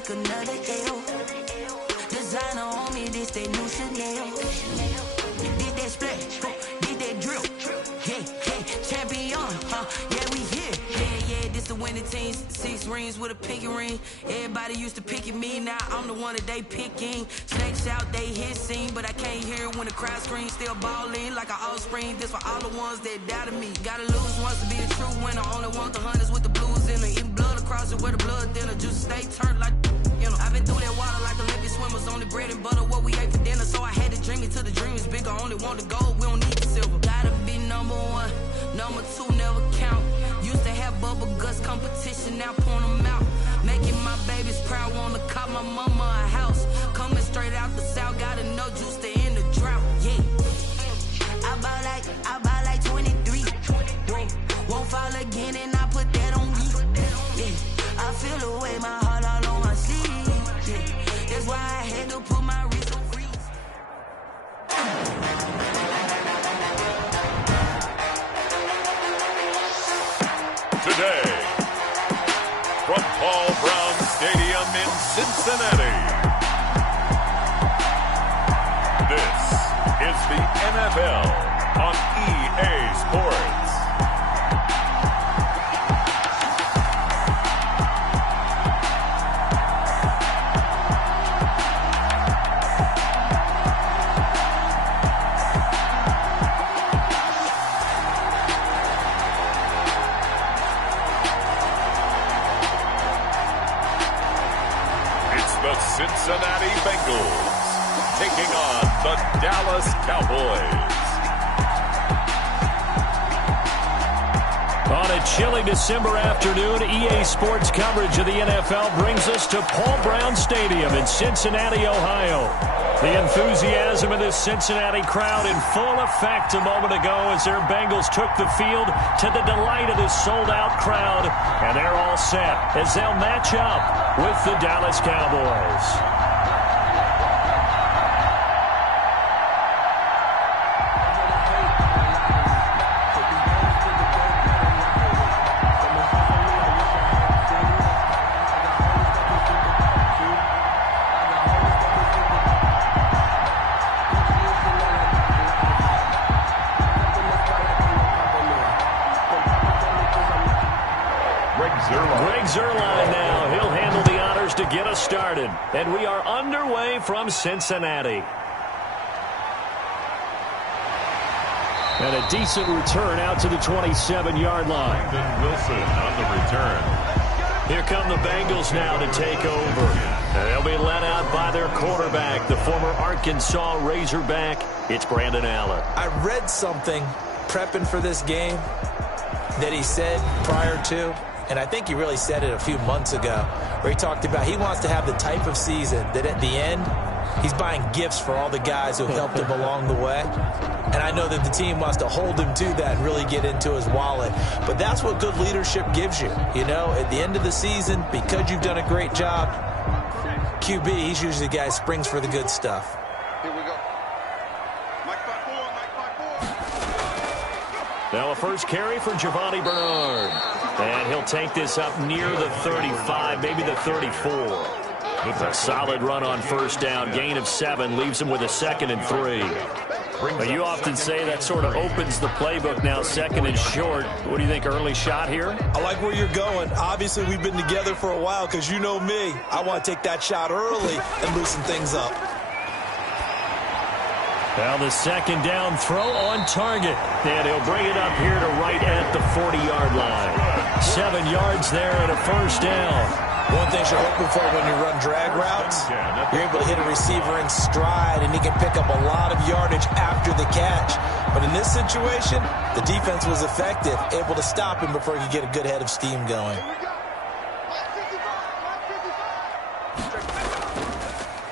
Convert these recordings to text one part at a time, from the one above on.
take another L. Designer on me, this they new Chanel. Did that splash, did that drill. Yeah, champion, yeah, we here. Yeah, this the winning team. 6 rings with a pinky ring. Everybody used to pick at me, now I'm the one that they picking. Snakes out, they hit scene, but I can't hear it when the crowd screams. Still ballin' like an offspring. This for all the ones that doubted me. Gotta lose once to be a true winner. Only want the hunters with the blues in it. Eating blood across it where the blood thinner. Juice stay turned like, you know. I've been through that water like Olympic swimmers. Only bread and butter, what we ate for dinner. So I had to dream it till the dream is bigger. Only want the gold, we don't need the silver. Gotta be number 1, number 2 never count. Used to have bubble guts competition, now point them out. Making my babies proud, wanna cop my mama a house. Coming straight out the south, gotta know juice to end the drought. Yeah, I buy like 23. Won't fall again, and I put that on me. Yeah, I feel the way, my heart all on my sleeve. Yeah, that's why I had to put my wrist on freeze. Today, from Paul Brown Stadium in Cincinnati, this is the NFL on EA Sports. Cincinnati Bengals taking on the Dallas Cowboys. On a chilly December afternoon, EA Sports coverage of the NFL brings us to Paul Brown Stadium in Cincinnati, Ohio. The enthusiasm of this Cincinnati crowd in full effect a moment ago as their Bengals took the field to the delight of this sold-out crowd. And they're all set as they'll match up with the Dallas Cowboys. Greg Zuerlein now. He'll handle the honors to get us started. And we are underway from Cincinnati. And a decent return out to the 27-yard line. Wilson on the return. Here come the Bengals now to take over. And they'll be led out by their quarterback, the former Arkansas Razorback. It's Brandon Allen. I read something prepping for this game that he said prior to, and I think he really said it a few months ago, where he talked about he wants to have the type of season that at the end, he's buying gifts for all the guys who helped him along the way. And I know that the team wants to hold him to that and really get into his wallet. But that's what good leadership gives you. You know, at the end of the season, because you've done a great job, QB, he's usually the guy who springs for the good stuff. Here we go. Mike 5-4. Now a first carry for Giovani Bernard. And he'll take this up near the 35, maybe the 34. A solid run on first down. Gain of 7 leaves him with a 2nd and 3. But you often say that sort of opens the playbook now, 2nd and short. What do you think, early shot here? I like where you're going. Obviously, we've been together for a while because you know me. I want to take that shot early and loosen things up. Now the 2nd down throw on target. And he'll bring it up here to right at the 40-yard line. 7 yards there and a first down. One thing you're hoping for when you run drag routes, you're able to hit a receiver in stride, and he can pick up a lot of yardage after the catch. But in this situation, the defense was effective, able to stop him before he could get a good head of steam going.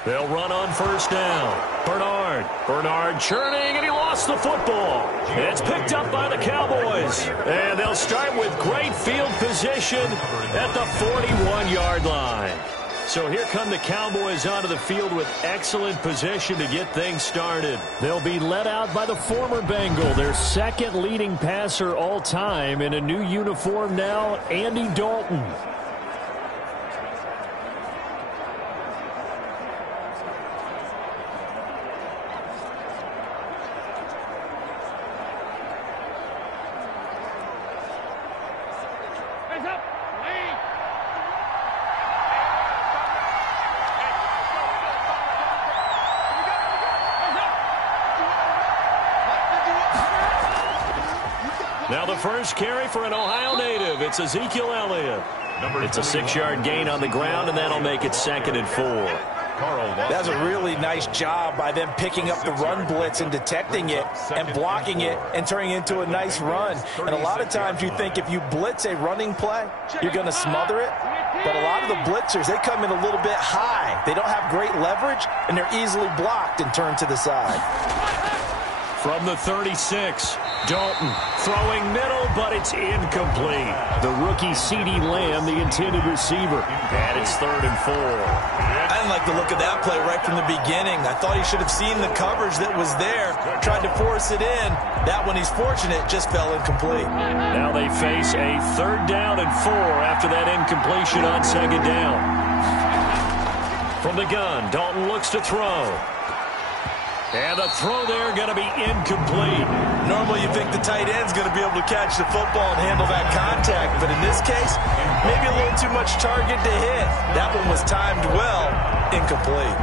They'll run on first down. Bernard churning, and he lost the football. It's picked up by the Cowboys. And they'll start with great field position at the 41-yard line. So here come the Cowboys onto the field with excellent position to get things started. They'll be led out by the former Bengal, their 2nd leading passer all time in a new uniform now, Andy Dalton. Now the first carry for an Ohio native. It's Ezekiel Elliott. It's a 6-yard gain on the ground, and that'll make it 2nd and 4. That's a really nice job by them picking up the run blitz and detecting it and blocking it and turning it into a nice run. And a lot of times you think if you blitz a running play, you're going to smother it. But a lot of the blitzers, they come in a little bit high. They don't have great leverage, and they're easily blocked and turned to the side. From the 36, Dalton throwing middle, but it's incomplete. The rookie CeeDee Lamb, the intended receiver. And it's 3rd and 4. I didn't like the look of that play right from the beginning. I thought he should have seen the coverage that was there, tried to force it in. That one, he's fortunate, just fell incomplete. Now they face a 3rd down and 4 after that incompletion on 2nd down. From the gun, Dalton looks to throw. And the throw there going to be incomplete. Normally you think the tight end's going to be able to catch the football and handle that contact. But in this case, maybe a little too much target to hit. That one was timed well, incomplete.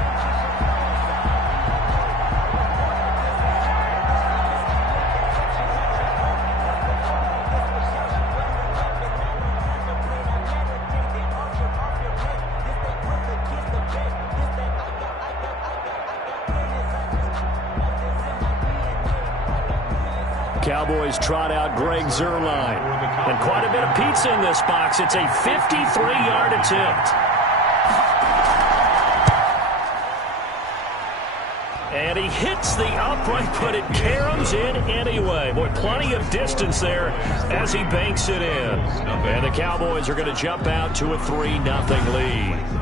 Cowboys trot out Greg Zuerlein. And quite a bit of pizza in this box. It's a 53-yard attempt. And he hits the upright, but it caroms in anyway. Boy, plenty of distance there as he banks it in. And the Cowboys are going to jump out to a 3-0 lead.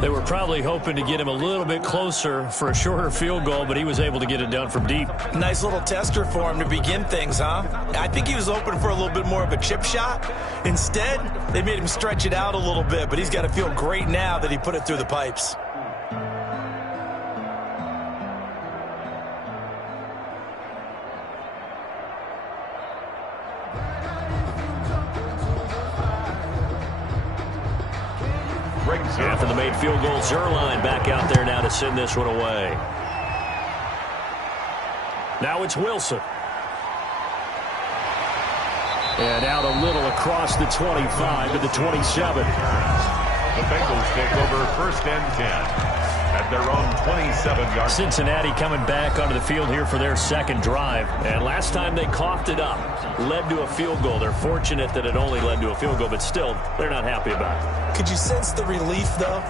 They were probably hoping to get him a little bit closer for a shorter field goal, but he was able to get it done from deep. Nice little tester for him to begin things, huh? I think he was hoping for a little bit more of a chip shot. Instead, they made him stretch it out a little bit, but he's got to feel great now that he put it through the pipes. After the made field goal, Zuerlein back out there now to send this one away. Now it's Wilson. And out a little across the 25 to the 27. The Bengals take over 1st and 10 at their own 27-yard. Cincinnati coming back onto the field here for their 2nd drive. And last time they coughed it up, led to a field goal. They're fortunate that it only led to a field goal, but still, they're not happy about it. Could you sense the relief, though,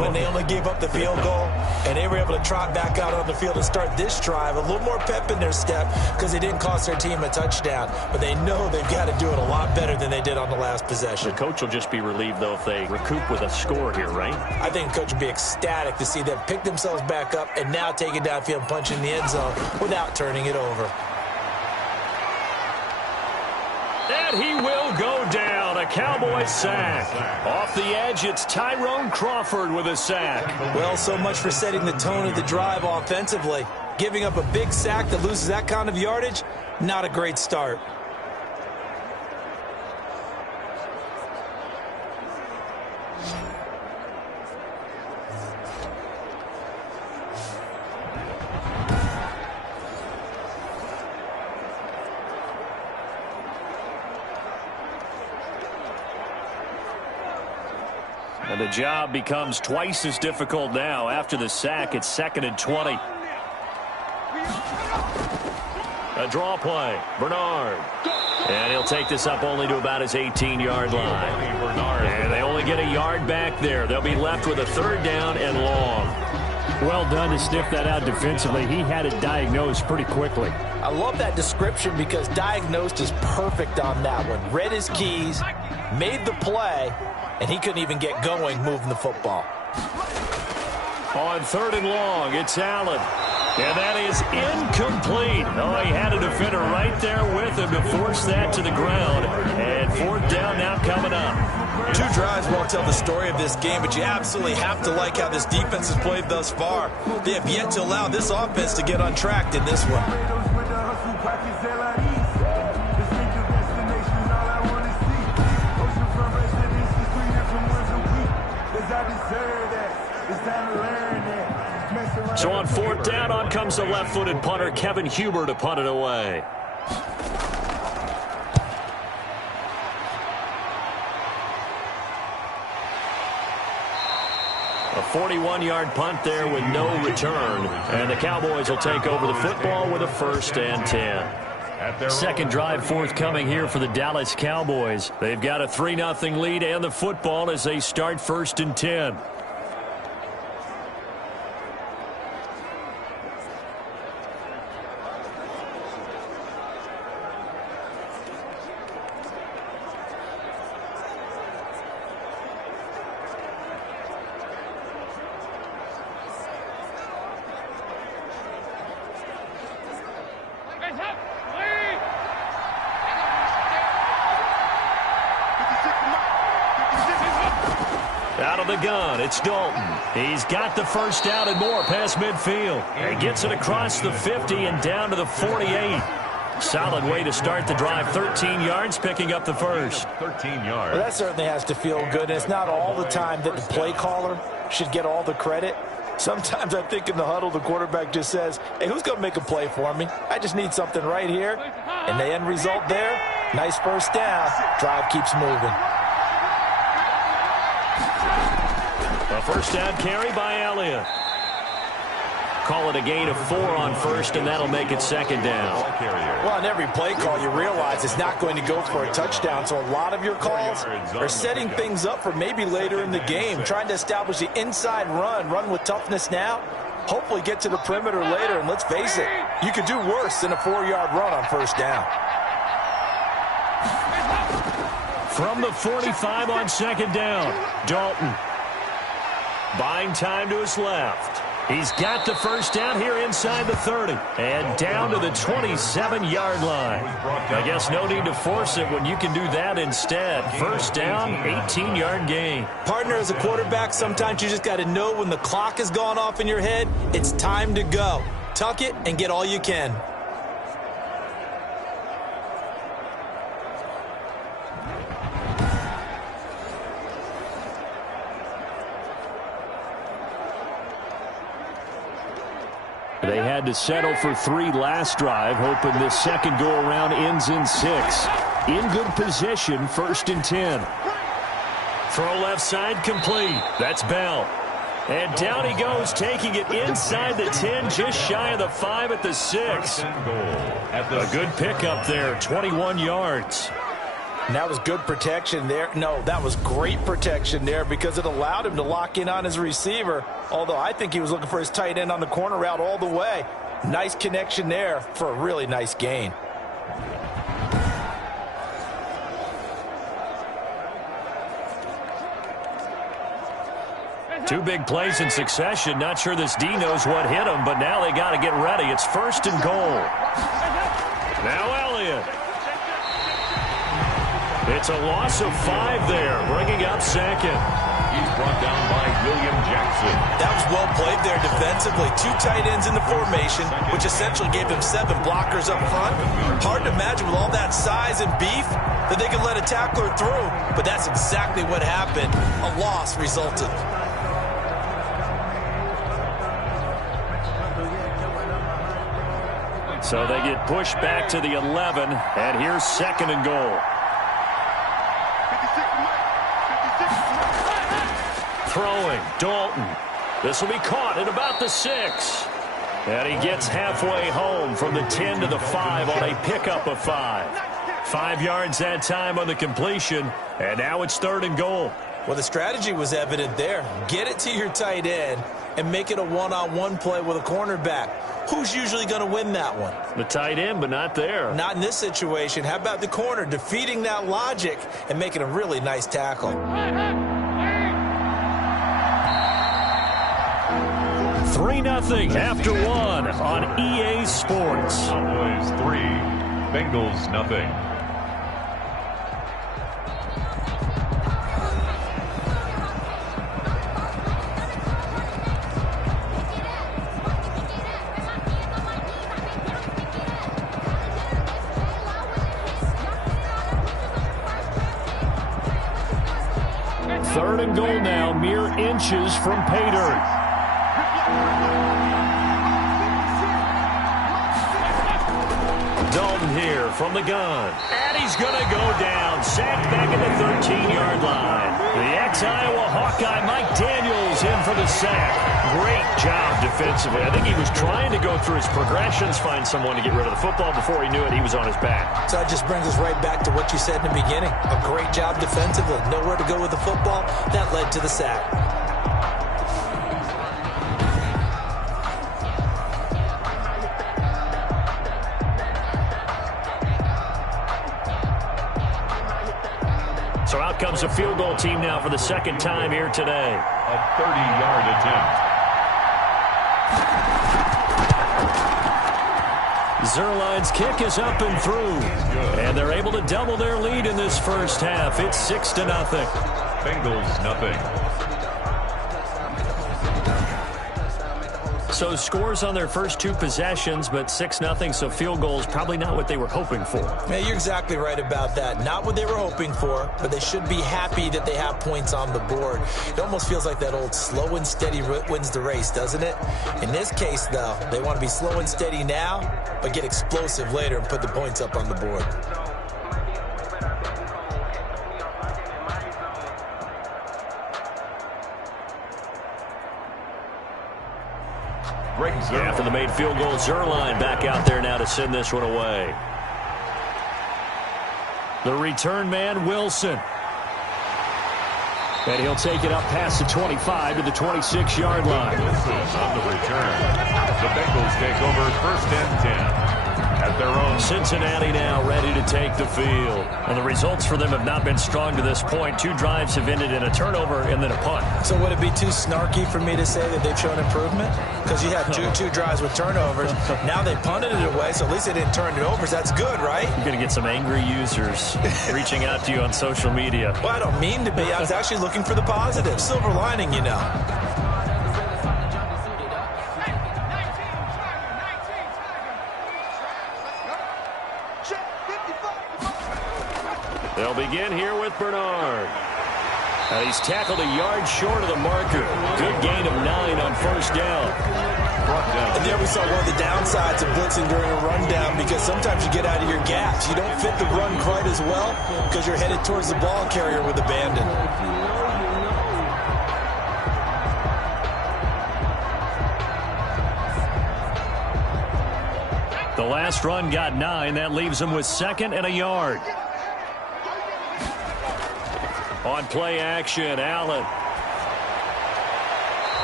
when they only gave up the field goal and they were able to trot back out on the field and start this drive? A little more pep in their step because they didn't cost their team a touchdown, but they know they've got to do it a lot better than they did on the last possession. The coach will just be relieved, though, if they recoup with a score here, right? I think the coach would be ecstatic to see them pick themselves back up and now take it downfield and punch in the end zone without turning it over. And he will go down. A Cowboy sack. Off the edge, it's Tyrone Crawford with a sack. Well, so much for setting the tone of the drive offensively. Giving up a big sack that loses that kind of yardage, not a great start. And the job becomes twice as difficult now. After the sack, it's 2nd and 20. A draw play. Bernard. And he'll take this up only to about his 18-yard line. And they only get a yard back there. They'll be left with a 3rd down and long. Well done to sniff that out defensively. He had it diagnosed pretty quickly. I love that description because diagnosed is perfect on that one. Read his keys, made the play, and he couldn't even get going moving the football. On 3rd and long, it's Allen. And that is incomplete. Oh, he had a defender right there with him to force that to the ground. And 4th down now coming up. 2 drives won't tell the story of this game, but you absolutely have to like how this defense has played thus far. They have yet to allow this offense to get untracked in this one. So on 4th down, on comes the left-footed punter, Kevin Huber, to punt it away. 41-yard punt there with no return. And the Cowboys will take over the football with a 1st and 10. Second drive forthcoming here for the Dallas Cowboys. They've got a 3-0 lead and the football as they start 1st and 10. Out of the gun, it's Dalton. He's got the first down and more past midfield. And gets it across the 50 and down to the 48. Solid way to start the drive. 13 yards, picking up the first. 13 yards. Well, that certainly has to feel good. And it's not all the time that the play caller should get all the credit. Sometimes I think in the huddle, the quarterback just says, hey, who's going to make a play for me? I just need something right here. And the end result there, nice first down. Drive keeps moving. A first down carry by Elliott. Call it a gain of 4 on first, and that'll make it 2nd down. Well, on every play call, you realize it's not going to go for a touchdown, so a lot of your calls are setting things up for maybe later in the game, trying to establish the inside run with toughness now, hopefully get to the perimeter later, and let's face it, you could do worse than a 4-yard run on first down. From the 45 on 2nd down, Dalton. Buying time to his left. He's got the first down here inside the 30. And down to the 27-yard line. I guess no need to force it when you can do that instead. First down, 18-yard gain. Partner, as a quarterback, sometimes you just got to know when the clock has gone off in your head, it's time to go. Tuck it and get all you can. They had to settle for 3 last drive, hoping this second go-around ends in 6. In good position, 1st and 10. Throw left side complete. That's Bell. And down he goes, taking it inside the 10, just shy of the 5 at the 6. A good pickup there, 21 yards. And that was good protection there. No, that was great protection there because it allowed him to lock in on his receiver, although I think he was looking for his tight end on the corner route all the way. Nice connection there for a really nice gain. Two big plays in succession. Not sure this D knows what hit him, but now they got to get ready. It's 1st and goal. Now Elliott. It's a loss of 5 there, bringing up 2nd. He's brought down by William Jackson. That was well played there defensively. 2 tight ends in the formation, which essentially gave them 7 blockers up front. Hard to imagine with all that size and beef that they could let a tackler through, but that's exactly what happened. A loss resulted. So they get pushed back to the 11, and here's 2nd and goal. Throwing, Dalton. This will be caught at about the 6. And he gets halfway home from the 10 to the 5 on a pickup of 5. 5 yards that time on the completion, and now it's 3rd and goal. Well, the strategy was evident there. Get it to your tight end and make it a one-on-one play with a cornerback. Who's usually going to win that one? The tight end, but not there. Not in this situation. How about the corner defeating that logic and making a really nice tackle? 3-0 after 1 on EA Sports. Cowboys 3, Bengals nothing. Third and goal now, mere inches from pay dirt. Dalton here from the gun. And he's going to go down. Sacked back at the 13-yard line. The ex-Iowa Hawkeye Mike Daniels in for the sack. Great job defensively. I think he was trying to go through his progressions, find someone to get rid of the football. Before he knew it, he was on his back. So that just brings us right back to what you said in the beginning. A great job defensively. Nowhere to go with the football. That led to the sack. So out comes a field goal team now for the second time here today. A 30-yard attempt. Zuerlein's kick is up and through. And they're able to double their lead in this first half. It's 6-0. Bengals nothing. So scores on their first two possessions, but 6-0, so field goals probably not what they were hoping for. Yeah, you're exactly right about that. Not what they were hoping for, but they should be happy that they have points on the board. It almost feels like that old slow and steady wins the race, doesn't it? In this case, though, they want to be slow and steady now, but get explosive later and put the points up on the board. After the made field goal, Zuerlein back out there now to send this one away. The return man, Wilson. And he'll take it up past the 25 to the 26-yard line. Wilson on the return. The Bengals take over 1st and 10. At their own. Cincinnati now ready to take the field. And the results for them have not been strong to this point. 2 drives have ended in a turnover and then a punt. So would it be too snarky for me to say that they've shown improvement? Because you had two drives with turnovers. Now they punted it away, so at least they didn't turn it over. So that's good, right? You're going to get some angry users reaching out to you on social media. Well, I don't mean to be. I was actually looking for the positive. Silver lining, you know. They'll begin here with Bernard. And he's tackled a yard short of the marker. Good gain of 9 on first down. And there we saw one of the downsides of blitzing during a rundown, because sometimes you get out of your gaps. You don't fit the run quite as well because you're headed towards the ball carrier with abandon. The last run got 9. That leaves him with 2nd and a yard. On play action, Allen.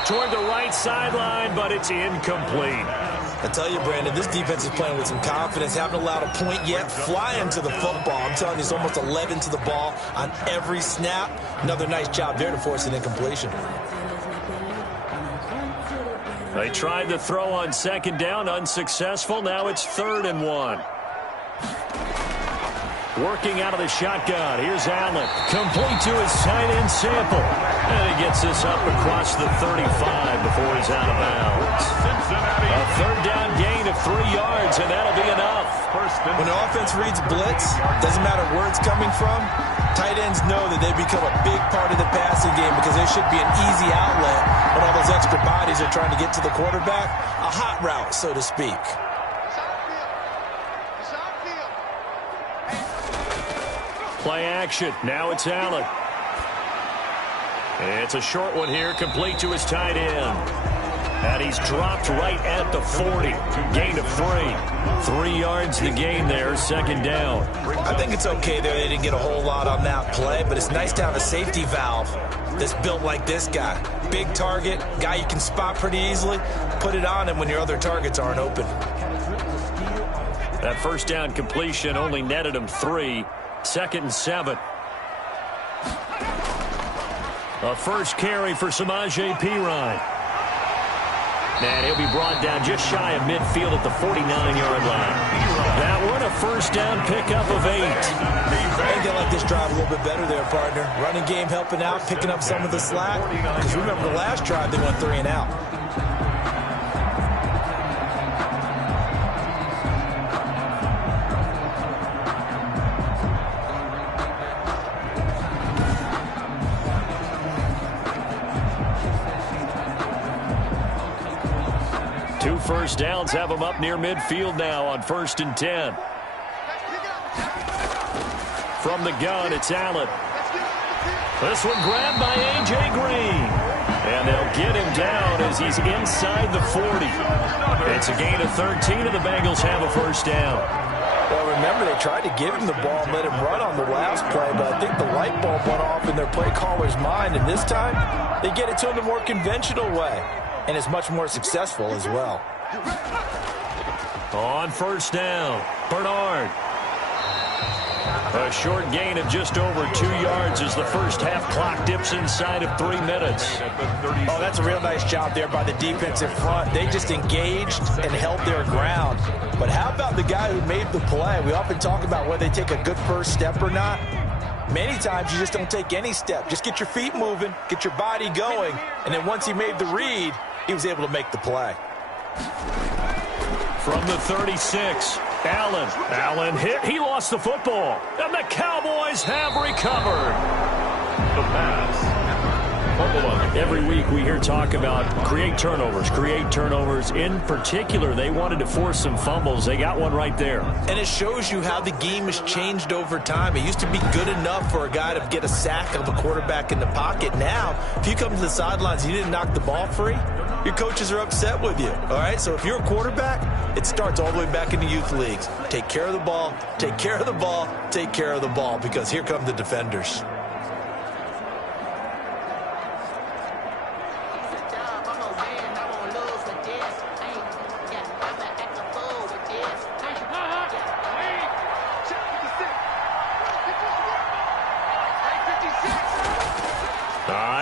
Toward the right sideline, but it's incomplete. I tell you, Brandon, this defense is playing with some confidence. Haven't allowed a point yet. Flying to the football. I'm telling you, it's almost 11 to the ball on every snap. Another nice job there to force an incompletion. They tried to throw on 2nd down, unsuccessful. Now it's 3rd and 1. Working out of the shotgun. Here's Allen. Complete to his tight end Sample. And he gets this up across the 35 before he's out of bounds. A 3rd down gain of 3 yards, and that'll be enough. When the offense reads blitz, doesn't matter where it's coming from, tight ends know that they become a big part of the passing game because there should be an easy outlet when all those extra bodies are trying to get to the quarterback. A hot route, so to speak. Play action. Now it's Allen. It's a short one here, complete to his tight end. And he's dropped right at the 40. Gain of 3. 3 yards the gain there, 2nd down. I think it's okay there. They didn't get a whole lot on that play, but it's nice to have a safety valve that's built like this guy. Big target, guy you can spot pretty easily. Put it on him when your other targets aren't open. That first down completion only netted him 3. 2nd and 7. A first carry for Samaje Perine. And he'll be brought down just shy of midfield at the 49-yard line. That one a first down pickup of 8. I think they like this drive a little bit better there, partner. Running game helping out, picking up some of the slack. Because remember the last drive, they went 3 and out. First downs have them up near midfield now on 1st and 10. From the gun, it's Allen. This one grabbed by A.J. Green. And they'll get him down as he's inside the 40. It's a gain of 13, and the Bengals have a first down. Well, remember, they tried to give him the ball and let him run on the last play, but I think the light bulb went off in their play caller's mind, and this time they get it to him the more conventional way, and it's much more successful as well. On first down, Bernard. A short gain of just over 2 yards as the first half clock dips inside of 3 minutes. Oh, that's a real nice job there by the defensive front. They just engaged and held their ground. But how about the guy who made the play? We often talk about whether they take a good first step or not. Many times you just don't take any step. Just get your feet moving, get your body going, and then once he made the read, he was able to make the play. From the 36, Allen. Allen hit. He lost the football. And the Cowboys have recovered. The pass. Every week we hear talk about create turnovers. In particular, they wanted to force some fumbles. They got one right there. And it shows you how the game has changed over time. It used to be good enough for a guy to get a sack of a quarterback in the pocket. Now, if you come to the sidelines and you didn't knock the ball free, your coaches are upset with you. All right, so if you're a quarterback, it starts all the way back in the youth leagues. Take care of the ball, take care of the ball, take care of the ball, because here come the defenders.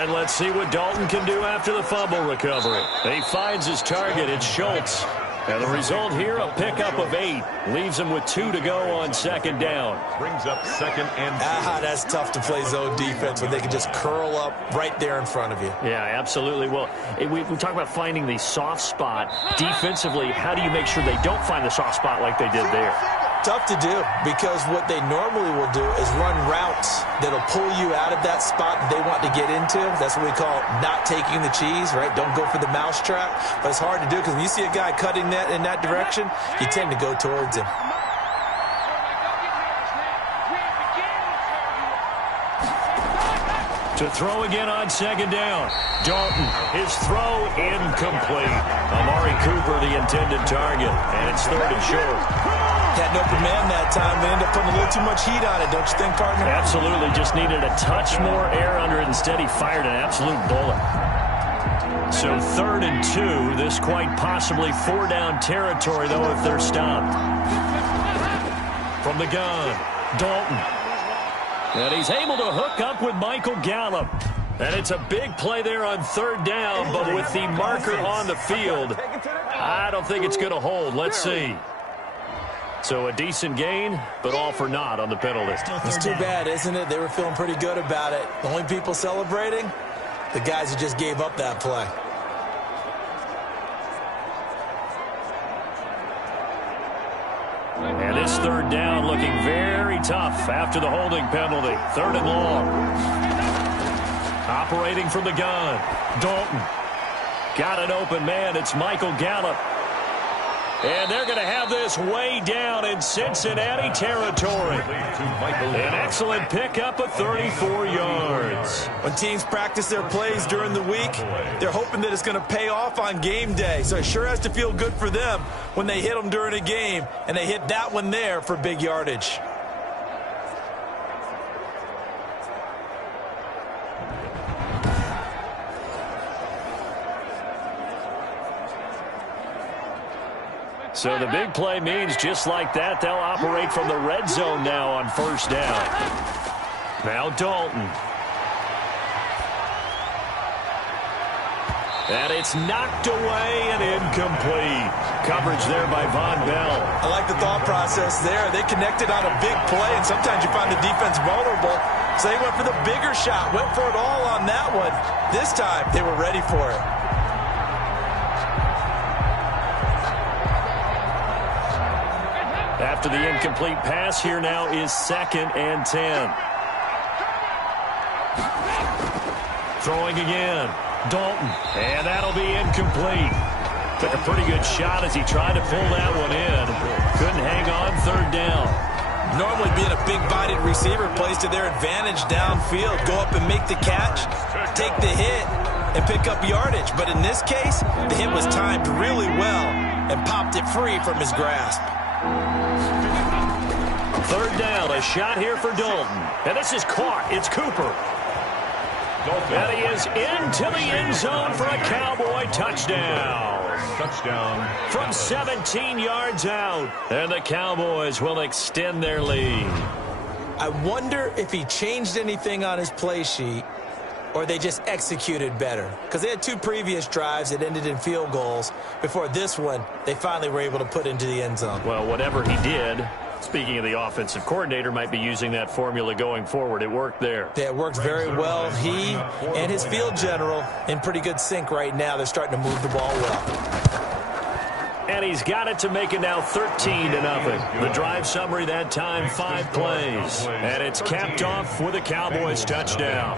Let's see what Dalton can do after the fumble recovery. He finds his target. It's Schultz. And the result here, a pickup of 8. Leaves him with 2 to go on second down. Brings up second and 2. That's tough to play zone defense when they can just curl up right there in front of you. Yeah, absolutely. Well, we talk about finding the soft spot. Defensively, how do you make sure they don't find the soft spot like they did there? Tough to do, because what they normally will do is run routes that'll pull you out of that spot that they want to get into. That's what we call not taking the cheese, right? Don't go for the mousetrap. But it's hard to do because when you see a guy cutting that in that direction, you tend to go towards him. To throw again on second down. Dalton, his throw incomplete. Amari Cooper, the intended target, and it's 3rd and short. Had an open man that time. They ended up putting a little too much heat on it, don't you think, partner? Absolutely. Just needed a touch more air under it. Instead, he fired an absolute bullet. So 3rd and 2. This quite possibly 4-down territory, though, if they're stopped. From the gun, Dalton. And he's able to hook up with Michael Gallup. And it's a big play there on 3rd down, but with the marker on the field, I don't think it's going to hold. Let's see. So a decent gain, but all for naught on the penalty. It's too bad, isn't it? They were feeling pretty good about it. The only people celebrating, the guys who just gave up that play. And this 3rd down looking very tough after the holding penalty. 3rd and long. Operating from the gun, Dalton. Got an open man. It's Michael Gallup. And they're going to have this way down in Cincinnati territory. An excellent pickup of 34 yards. When teams practice their plays during the week, they're hoping that it's going to pay off on game day. So it sure has to feel good for them when they hit them during a game, and they hit that one there for big yardage. So the big play means just like that, they'll operate from the red zone now on 1st down. Now Dalton. And it's knocked away and incomplete. Coverage there by Von Bell. I like the thought process there. They connected on a big play, and sometimes you find the defense vulnerable. So they went for the bigger shot, went for it all on that one. This time, they were ready for it. After the incomplete pass, here now is 2nd and 10. Throwing again, Dalton, and that'll be incomplete. Took a pretty good shot as he tried to pull that one in. Couldn't hang on 3rd down. Normally being a big-bodied receiver plays to their advantage downfield. Go up and make the catch, take the hit, and pick up yardage. But in this case, the hit was timed really well and popped it free from his grasp. Third down, a shot here for Dalton. And this is caught. It's Cooper. And he is into the end zone for a Cowboy touchdown. Touchdown. From 17 yards out. And the Cowboys will extend their lead. I wonder if he changed anything on his play sheet or they just executed better. Because they had 2 previous drives that ended in field goals. Before this one, they finally were able to put into the end zone. Well, whatever he did, speaking of the offensive coordinator, might be using that formula going forward. It worked there. Yeah, it worked very well. He and his field general in pretty good sync right now. They're starting to move the ball well. And he's got it to make it now 13-0. The drive summary that time, 5 plays. And it's capped off with a Cowboys touchdown.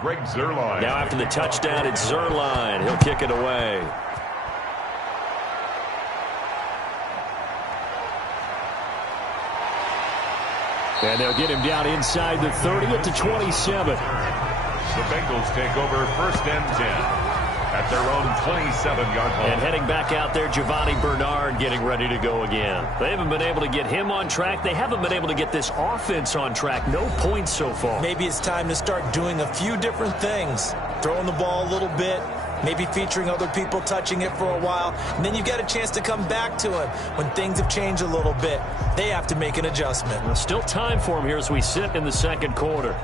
Greg Zuerlein. Now after the touchdown, it's Zuerlein. He'll kick it away. And they'll get him down inside the 30 at the 27. The Bengals take over first and 10 at their own 27-yard line. And heading back out there, Giovanni Bernard getting ready to go again. They haven't been able to get him on track. They haven't been able to get this offense on track. No points so far. Maybe it's time to start doing a few different things. Throwing the ball a little bit, maybe featuring other people touching it for a while, and then you get a chance to come back to him when things have changed a little bit. They have to make an adjustment. Well, still time for him here as we sit in the second quarter.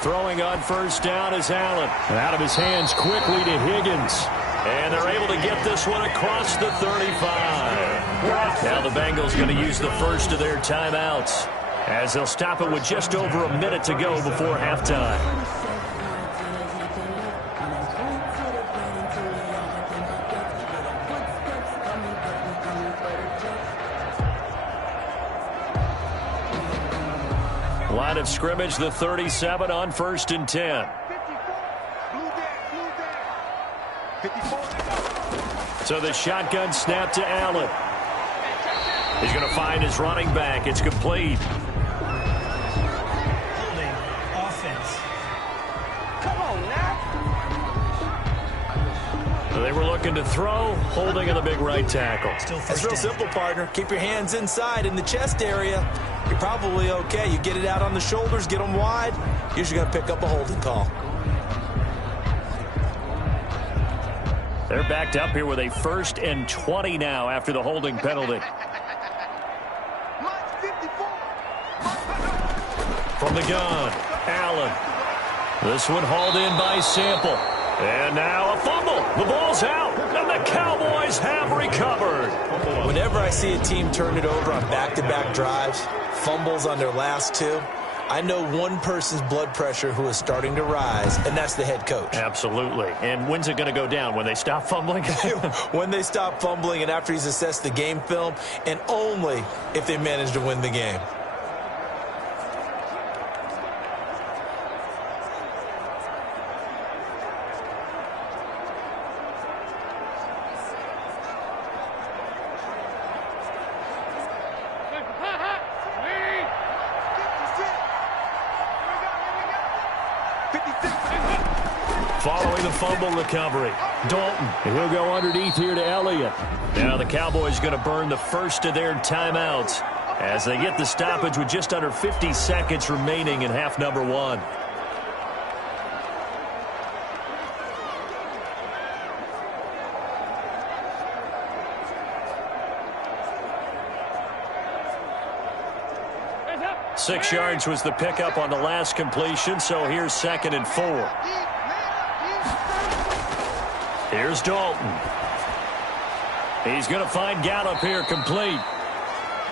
Throwing on first down is Allen. And out of his hands quickly to Higgins. And they're able to get this one across the 35. Now the Bengals going to use the first of their timeouts as they'll stop it with just over a minute to go before halftime. Line of scrimmage, the 37 on first and 10. So the shotgun snap to Allen. He's going to find his running back. It's complete. Holding offense. Come on now. They were looking to throw, holding in the big right tackle. It's real simple, partner. Keep your hands inside in the chest area. You're probably okay. You get it out on the shoulders, get them wide. Usually going to pick up a holding call. They're backed up here with a 1st and 20 now after the holding penalty. From the gun, Allen. This one hauled in by Sample. And now a fumble. The ball's out, and the Cowboys have recovered. Whenever I see a team turn it over on back-to-back drives, fumbles on their last 2, I know one person's blood pressure who is starting to rise, and that's the head coach. Absolutely. And when's it going to go down? When they stop fumbling? When they stop fumbling and after he's assessed the game film, and only if they manage to win the game. Following the fumble recovery, Dalton. And he'll go underneath here to Elliott. Now the Cowboys going to burn the first of their timeouts as they get the stoppage with just under 50 seconds remaining in half number 1. 6 yards was the pickup on the last completion, so here's 2nd and 4. Here's Dalton. He's going to find Gallup here complete.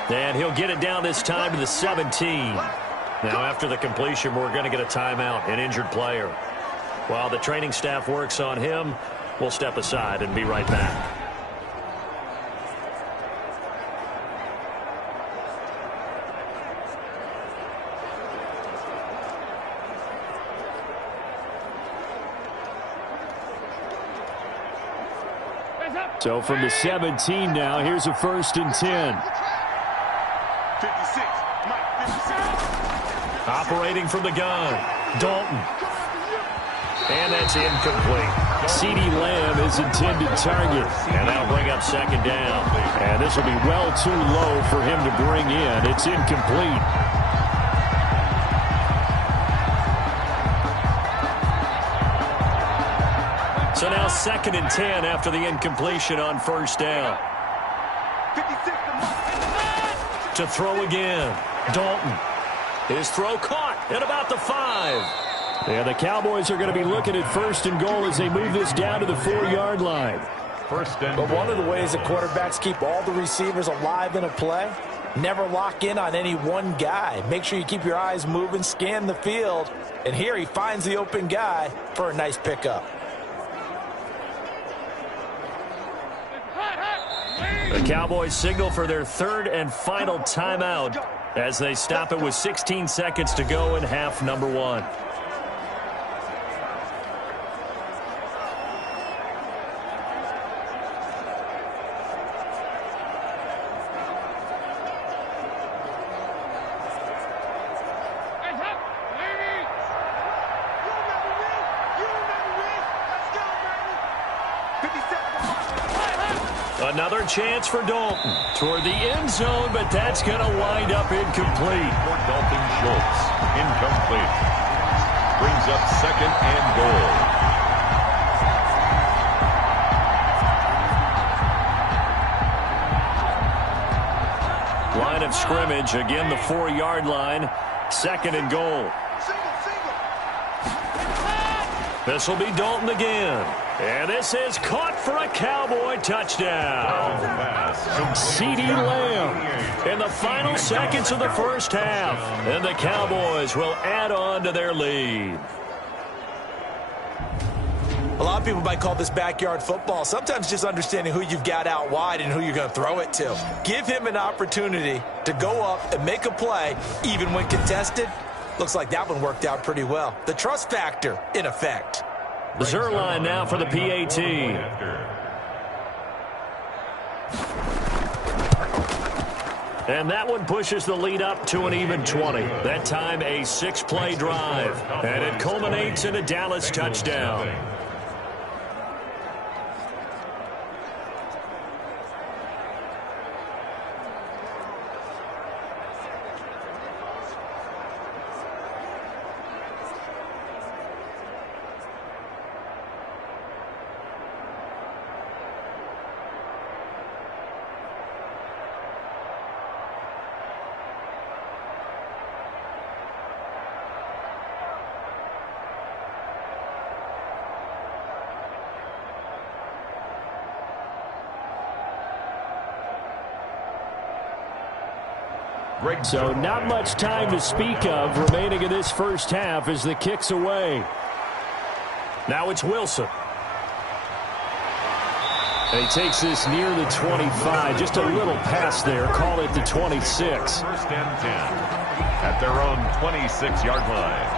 And he'll get it down this time to the 17. Now after the completion, we're going to get a timeout, an injured player. While the training staff works on him, we'll step aside and be right back. So from the 17 now, here's a 1st and 10. 56. Mike, 56. Operating from the gun, Dalton. And that's incomplete. CeeDee Lamb is intended target. And that'll bring up 2nd down. And this will be well too low for him to bring in. It's incomplete. So now 2nd and 10 after the incompletion on 1st down. 56. To throw again, Dalton. His throw caught at about the 5. Yeah, the Cowboys are going to be looking at 1st and goal as they move this down to the 4-yard line. 1st and But goal. one of the ways that quarterbacks keep all the receivers alive in a play, never lock in on any one guy. Make sure you keep your eyes moving, scan the field. And here he finds the open guy for a nice pickup. The Cowboys signal for their 3rd and final timeout as they stop it with 16 seconds to go in half number 1. Another chance for Dalton toward the end zone, but that's going to wind up incomplete. For Dalton Schultz. Incomplete. Brings up 2nd and goal. Line of scrimmage, again the 4-yard line. 2nd and goal. This will be Dalton again. And this is caught for a Cowboy touchdown. CeeDee Lamb. In the final seconds of the 1st half. And the Cowboys will add on to their lead. A lot of people might call this backyard football. Sometimes just understanding who you've got out wide and who you're going to throw it to. Give him an opportunity to go up and make a play, even when contested. Looks like that one worked out pretty well. The trust factor in effect. Zuerlein now for the PAT. And that one pushes the lead up to an even 20. That time a 6-play drive. And it culminates in a Dallas touchdown. So not much time to speak of remaining in this 1st half as the kick's away. Now it's Wilson. And he takes this near the 25. Just a little pass there. Call it the 26. 1st and 10 at their own 26-yard line.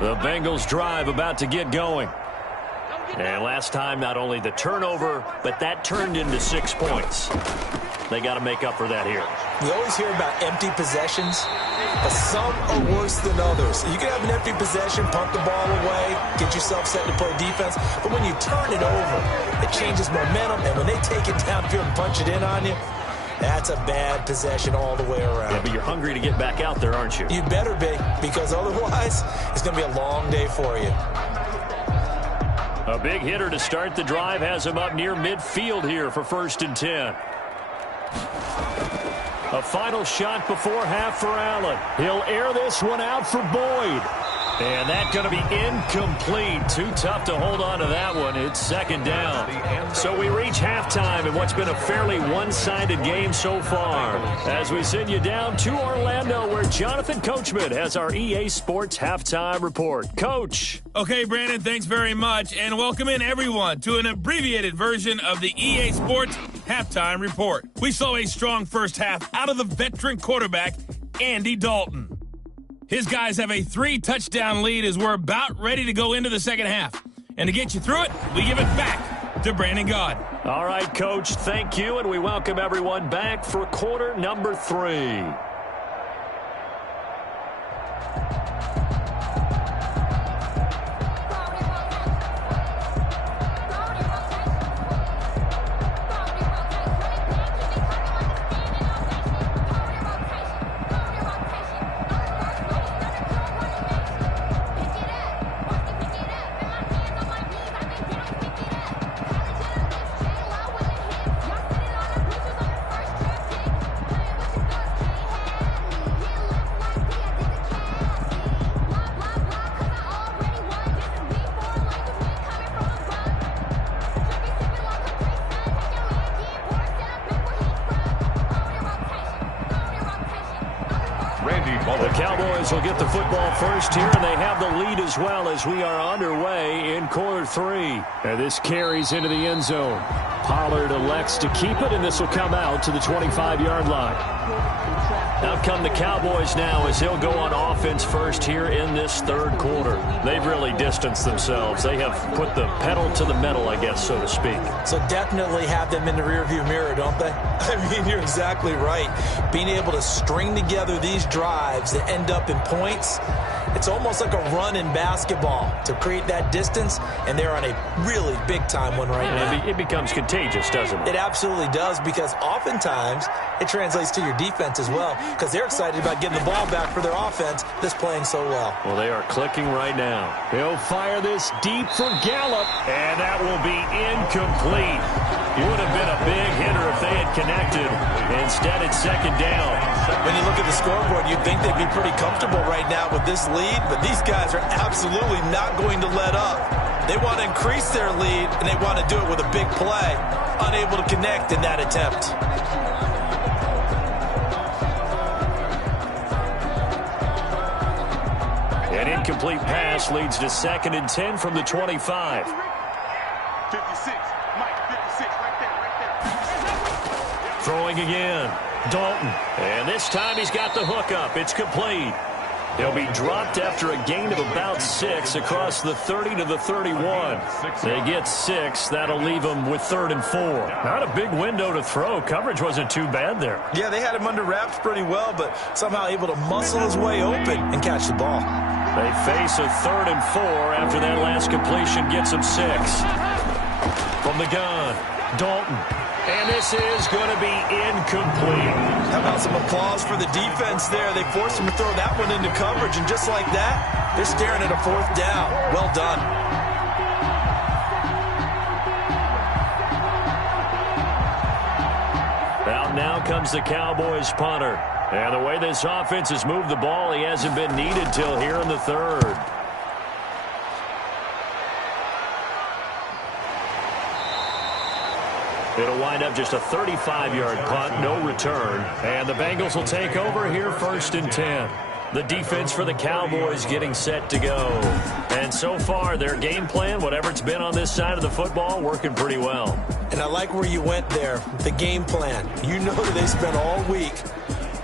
The Bengals drive about to get going. And last time, not only the turnover, but that turned into 6 points. They got to make up for that here. You always hear about empty possessions, but some are worse than others. You can have an empty possession, punt the ball away, get yourself set to play defense, but when you turn it over, it changes momentum, and when they take it downfield and punch it in on you, that's a bad possession all the way around. Yeah, but you're hungry to get back out there, aren't you? You better be, because otherwise, it's going to be a long day for you. A big hitter to start the drive has him up near midfield here for 1st and 10. A final shot before half for Allen. He'll air this one out for Boyd. And that's going to be incomplete. Too tough to hold on to that one. It's 2nd down. So we reach halftime in what's been a fairly one-sided game so far. As we send you down to Orlando, where Jonathan Coachman has our EA Sports Halftime Report. Coach. Okay, Brandon, thanks very much. And welcome in, everyone, to an abbreviated version of the EA Sports Halftime Report. We saw a strong first half out of the veteran quarterback, Andy Dalton. His guys have a 3-touchdown lead as we're about ready to go into the second half. And to get you through it, we give it back to Brandon Gaud. All right, Coach, thank you, and we welcome everyone back for quarter number 3. The Cowboys will get the football first here, and they have the lead as well as we are underway in quarter 3. And this carries into the end zone. Pollard elects to keep it, and this will come out to the 25-yard line. Out come the Cowboys now as they'll go on offense first here in this 3rd quarter. They've really distanced themselves. They have put the pedal to the metal, I guess, so to speak. So definitely have them in the rearview mirror, don't they? I mean, you're exactly right. Being able to string together these drives that end up in points, it's almost like a run in basketball to create that distance, and they're on a really big-time one right now. It becomes contagious, doesn't it? It absolutely does, because oftentimes it translates to your defense as well, because they're excited about getting the ball back for their offense that's playing so well. Well, they are clicking right now. He'll fire this deep for Gallup. And that will be incomplete. It would have been a big hitter if they had connected. Instead, it's 2nd down. When you look at the scoreboard, you'd think they'd be pretty comfortable right now with this lead, but these guys are absolutely not going to let up. They want to increase their lead, and they want to do it with a big play. Unable to connect in that attempt. An incomplete pass leads to 2nd and 10 from the 25. 56. Mike, 56, right there. Throwing again. Dalton. And this time he's got the hook up. It's complete. He'll be dropped after a gain of about 6 across the 30 to the 31. They get 6. That'll leave them with 3rd and 4. Not a big window to throw. Coverage wasn't too bad there. Yeah, they had him under wraps pretty well, but somehow able to muscle his way open and catch the ball. They face a 3rd and 4 after that last completion gets them 6. From the gun, Dalton. And this is going to be incomplete. How about some applause for the defense there? They forced him to throw that one into coverage, and just like that, they're staring at a 4th down. Well done. Out now comes the Cowboys punter. And the way this offense has moved the ball, he hasn't been needed till here in the 3rd. It'll wind up just a 35-yard punt, no return. And the Bengals will take over here 1st and 10. The defense for the Cowboys getting set to go. And so far, their game plan, whatever it's been on this side of the football, working pretty well. And I like where you went there, the game plan. You know that they spent all week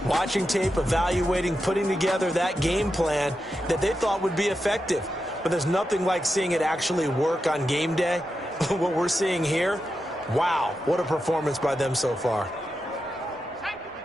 watching tape, evaluating, putting together that game plan that they thought would be effective. But there's nothing like seeing it actually work on game day. What we're seeing here, wow, what a performance by them so far.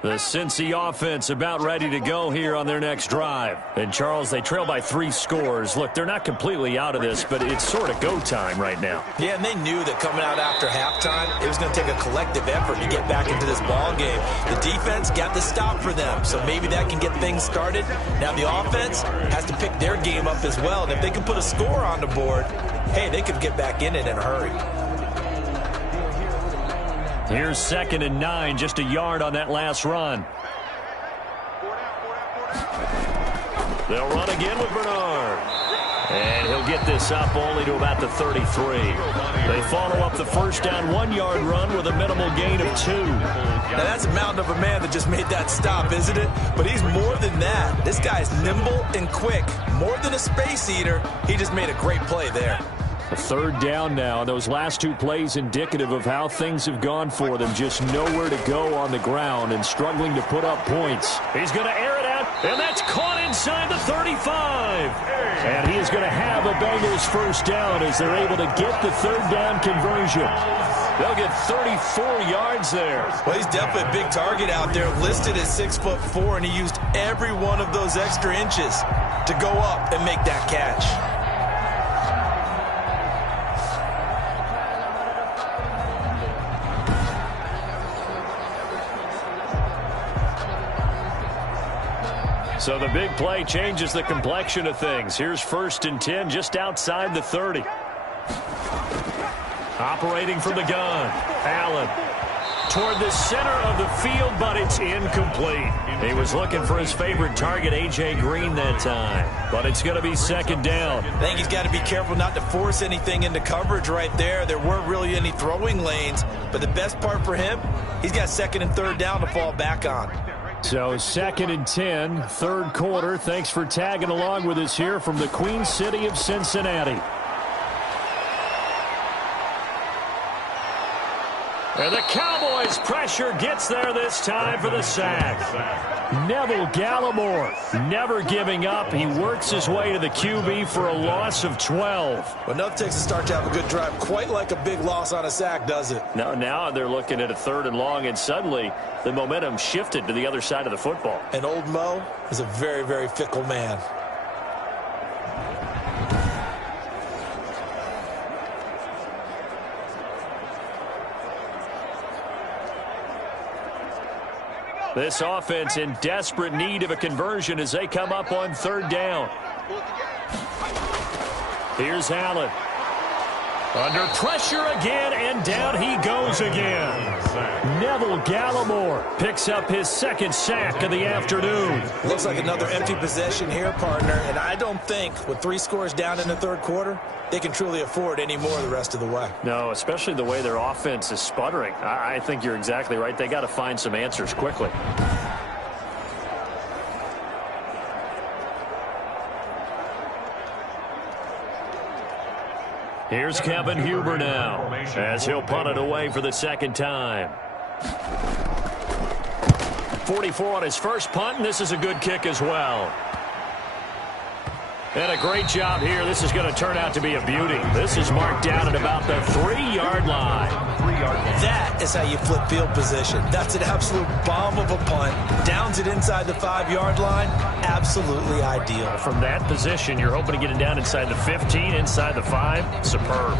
The Cincy offense about ready to go here on their next drive. And, Charles, they trail by 3 scores. Look, they're not completely out of this, but it's sort of go time right now. Yeah, and they knew that coming out after halftime, it was going to take a collective effort to get back into this ball game. The defense got the stop for them, so maybe that can get things started. Now the offense has to pick their game up as well, and if they can put a score on the board, hey, they could get back in it in a hurry. Here's 2nd and 9, just a yard on that last run. They'll run again with Bernard. And he'll get this up only to about the 33. They follow up the first down 1-yard run with a minimal gain of 2. Now that's a mountain of a man that just made that stop, isn't it? But he's more than that. This guy's nimble and quick. More than a space eater, he just made a great play there. A 3rd down now. Those last 2 plays indicative of how things have gone for them. Just nowhere to go on the ground and struggling to put up points. He's going to air it out, and that's caught inside the 35. And he is going to have a Bengals first down as they're able to get the 3rd down conversion. They'll get 34 yards there. Well, he's definitely a big target out there, listed at 6'4", and he used every one of those extra inches to go up and make that catch. So the big play changes the complexion of things. Here's 1st and 10 just outside the 30. Operating from the gun. Allen toward the center of the field, but it's incomplete. He was looking for his favorite target, A.J. Green, that time. But it's going to be 2nd down. I think he's got to be careful not to force anything into coverage right there. There weren't really any throwing lanes. But the best part for him, he's got 2nd and 3rd down to fall back on. So 2nd and 10, 3rd quarter. Thanks for tagging along with us here from the Queen City of Cincinnati. And the Cowboys' pressure gets there this time for the sack. Neville Gallimore never giving up. He works his way to the QB for a loss of 12. Well, enough takes a start to have a good drive. Quite like a big loss on a sack, does it? Now they're looking at a 3rd and long, and suddenly the momentum shifted to the other side of the football. And old Mo is a very, very fickle man. This offense in desperate need of a conversion as they come up on 3rd down. Here's Allen. Under pressure again, and down he goes again. Neville Gallimore picks up his 2nd sack of the afternoon. Looks like another empty possession here, partner, and I don't think with 3 scores down in the 3rd quarter, they can truly afford any more the rest of the way. No, especially the way their offense is sputtering. I think you're exactly right. They got to find some answers quickly. Here's Kevin Huber now as he'll punt it away for the 2nd time. 44 on his first punt, and this is a good kick as well. And a great job here. This is going to turn out to be a beauty. This is marked down at about the 3-yard line. That is how you flip field position. That's an absolute bomb of a punt. Downs it inside the 5-yard line. Absolutely ideal. From that position, you're hoping to get it down inside the 15, inside the 5. Superb.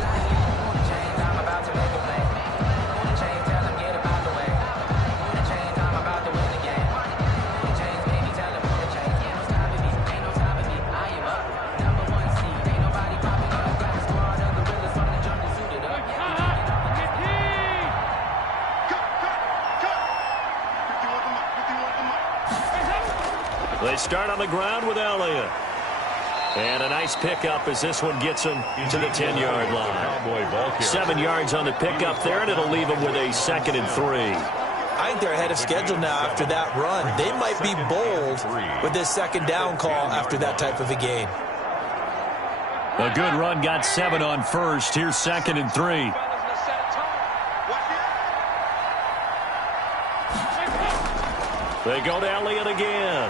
They start on the ground with Elliott. And a nice pickup as this one gets him to the 10-yard line. 7 yards on the pickup there, and it'll leave him with a 2nd and 3. I think they're ahead of schedule now after that run. They might be bold with this 2nd down call after that type of a gain. A good run, got 7 on 1st. Here's 2nd and 3. They go to Elliott again.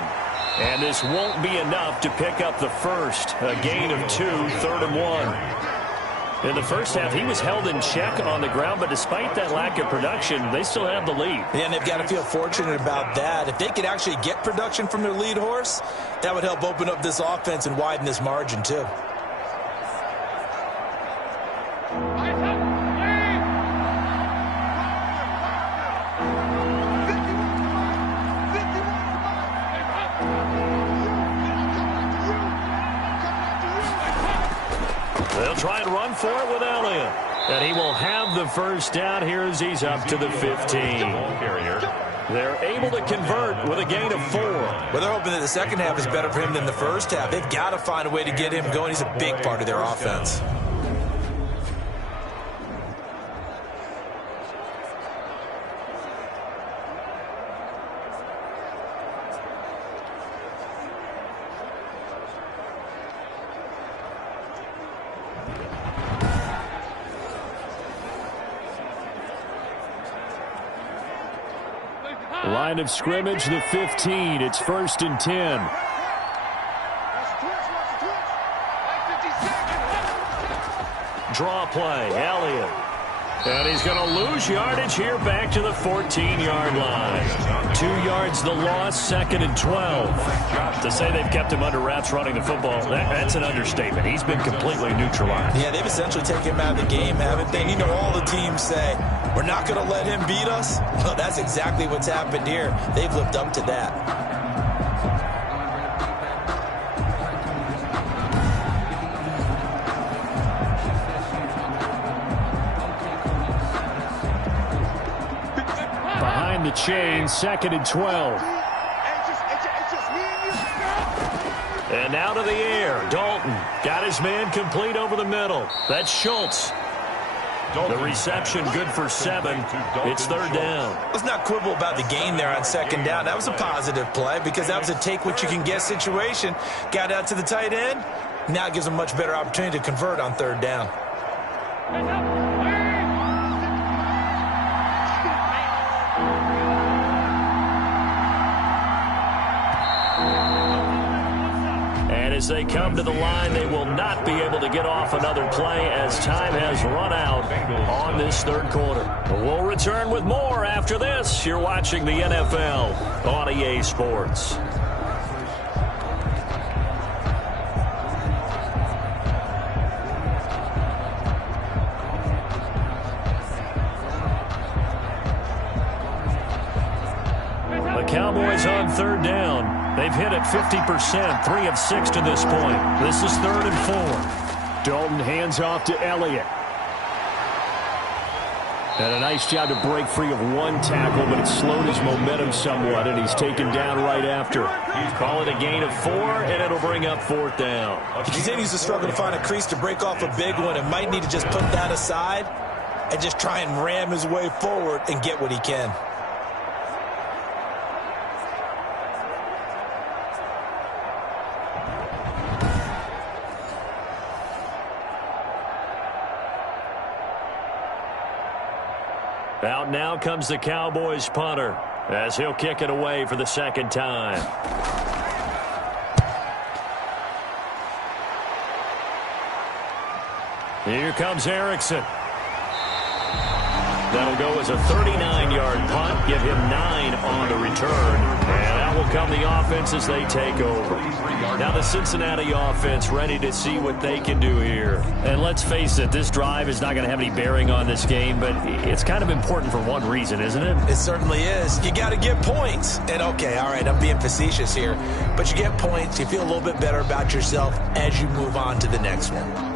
And this won't be enough to pick up the first. A gain of 2, 3rd and 1. In the first half, he was held in check on the ground, but despite that lack of production, they still have the lead. Yeah, and they've got to feel fortunate about that. If they could actually get production from their lead horse, that would help open up this offense and widen this margin too. They'll try and run for it with Elliott. And he will have the first down here as he's up to the 15. They're able to convert with a gain of 4. Well, they're hoping that the second half is better for him than the first half. They've got to find a way to get him going. He's a big part of their offense. Line of scrimmage, the 15. It's 1st and 10. Draw play, Elliott. And he's going to lose yardage here back to the 14-yard line. 2 yards the loss, 2nd and 12. To say they've kept him under wraps running the football, that's an understatement. He's been completely neutralized. Yeah, they've essentially taken him out of the game, haven't they? You know, all the teams say, we're not going to let him beat us. Well, that's exactly what's happened here. They've lived up to that. Behind the chain, 2nd and 12. And now to the air. Dalton got his man complete over the middle. That's Schultz. The reception good for 7. It's 3rd down. Let's not quibble about the gain there on 2nd down. That was a positive play because that was a take-what-you-can-get situation. Got out to the tight end. Now it gives them a much better opportunity to convert on 3rd down. As they come to the line, they will not be able to get off another play as time has run out on this 3rd quarter. We'll return with more after this. You're watching the NFL on EA Sports. The Cowboys on 3rd down. They've hit it 50%, 3 of 6 to this point. This is 3rd and 4. Dalton hands off to Elliott. And a nice job to break free of 1 tackle, but it slowed his momentum somewhat, and he's taken down right after. Call it a gain of 4, and it'll bring up 4th down. He continues to struggle to find a crease to break off a big one and might need to just put that aside and just try and ram his way forward and get what he can. Out now comes the Cowboys punter as he'll kick it away for the 2nd time. Here comes Erickson. That'll go as a 39-yard punt, give him 9 on the return. And out will come the offense as they take over. Now the Cincinnati offense ready to see what they can do here. And let's face it, this drive is not going to have any bearing on this game, but it's kind of important for one reason, isn't it? It certainly is. You got to get points. And okay, all right, I'm being facetious here, but you get points, you feel a little bit better about yourself as you move on to the next one.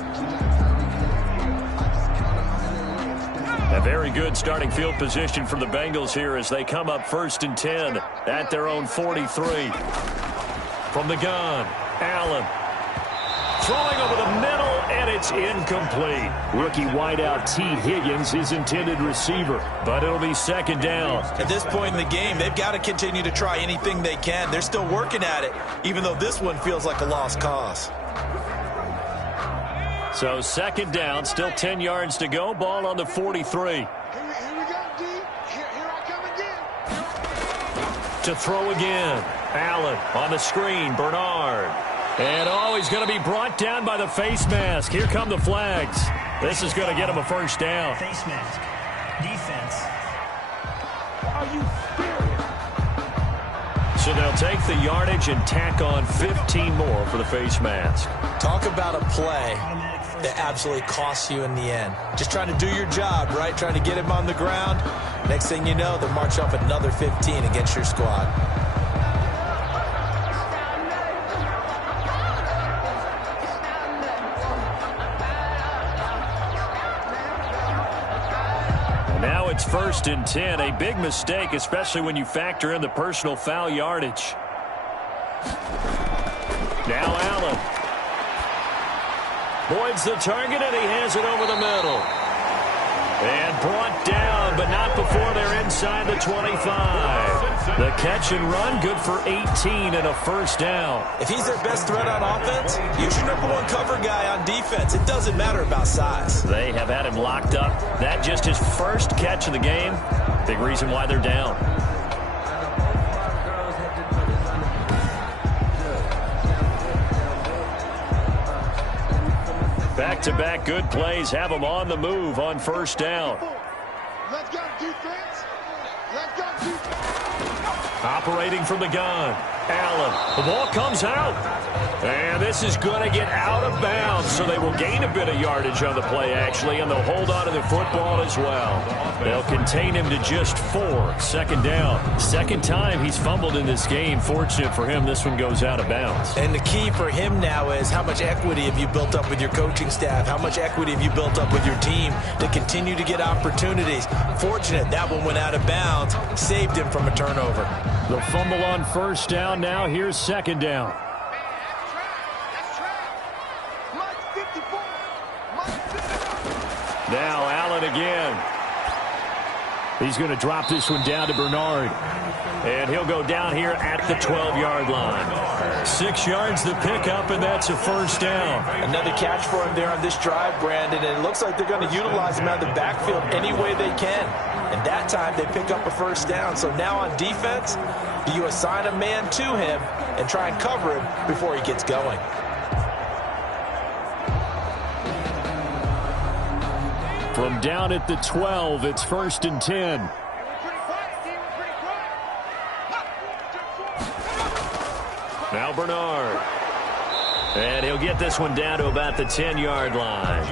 A very good starting field position for the Bengals here as they come up 1st and 10 at their own 43. From the gun, Allen. Throwing over the middle, and it's incomplete. Rookie wideout T. Higgins, his intended receiver. But it'll be 2nd down. At this point in the game, they've got to continue to try anything they can. They're still working at it, even though this one feels like a lost cause. So 2nd down, still 10 yards to go. Ball on the 43. Here we go, D. Here I come again. To throw again. Allen on the screen. Bernard. And, he's going to be brought down by the face mask. Here come the flags. This is going to get him a first down. Face mask. Defense. Are you serious? So they'll take the yardage and tack on 15 more for the face mask. Talk about a play that absolutely costs you in the end. Just trying to do your job, right? Trying to get him on the ground. Next thing you know, they'll march off another 15 against your squad. Now it's 1st and 10. A big mistake, especially when you factor in the personal foul yardage. Now Allen. Boyd's the target, and he has it over the middle. And brought down, but not before they're inside the 25. The catch and run, good for 18 and a first down. If he's their best threat on offense, use your #1 cover guy on defense. It doesn't matter about size. They have had him locked up. That just his first catch of the game. Big reason why they're down. Back-to-back good plays have them on the move on first down. Let's go, defense. Let's go, defense. Operating from the gun. Allen. The ball comes out. And this is going to get out of bounds, so they will gain a bit of yardage on the play, actually, and they'll hold on to the football as well. They'll contain him to just 4. Second down. Second time he's fumbled in this game. Fortunate for him, this one goes out of bounds. And the key for him now is how much equity have you built up with your coaching staff? How much equity have you built up with your team to continue to get opportunities? Fortunate that one went out of bounds, saved him from a turnover. The fumble on first down. Now here's second down. Now Allen again. He's going to drop this one down to Bernard. And he'll go down here at the 12-yard line. 6 yards the pickup, and that's a first down. Another catch for him there on this drive, Brandon, and it looks like they're going to utilize him out of the backfield any way they can. And that time they pick up a first down. So now on defense, do you assign a man to him and try and cover him before he gets going? From down at the 12, it's 1st and 10. Now Bernard. And he'll get this one down to about the 10-yard line.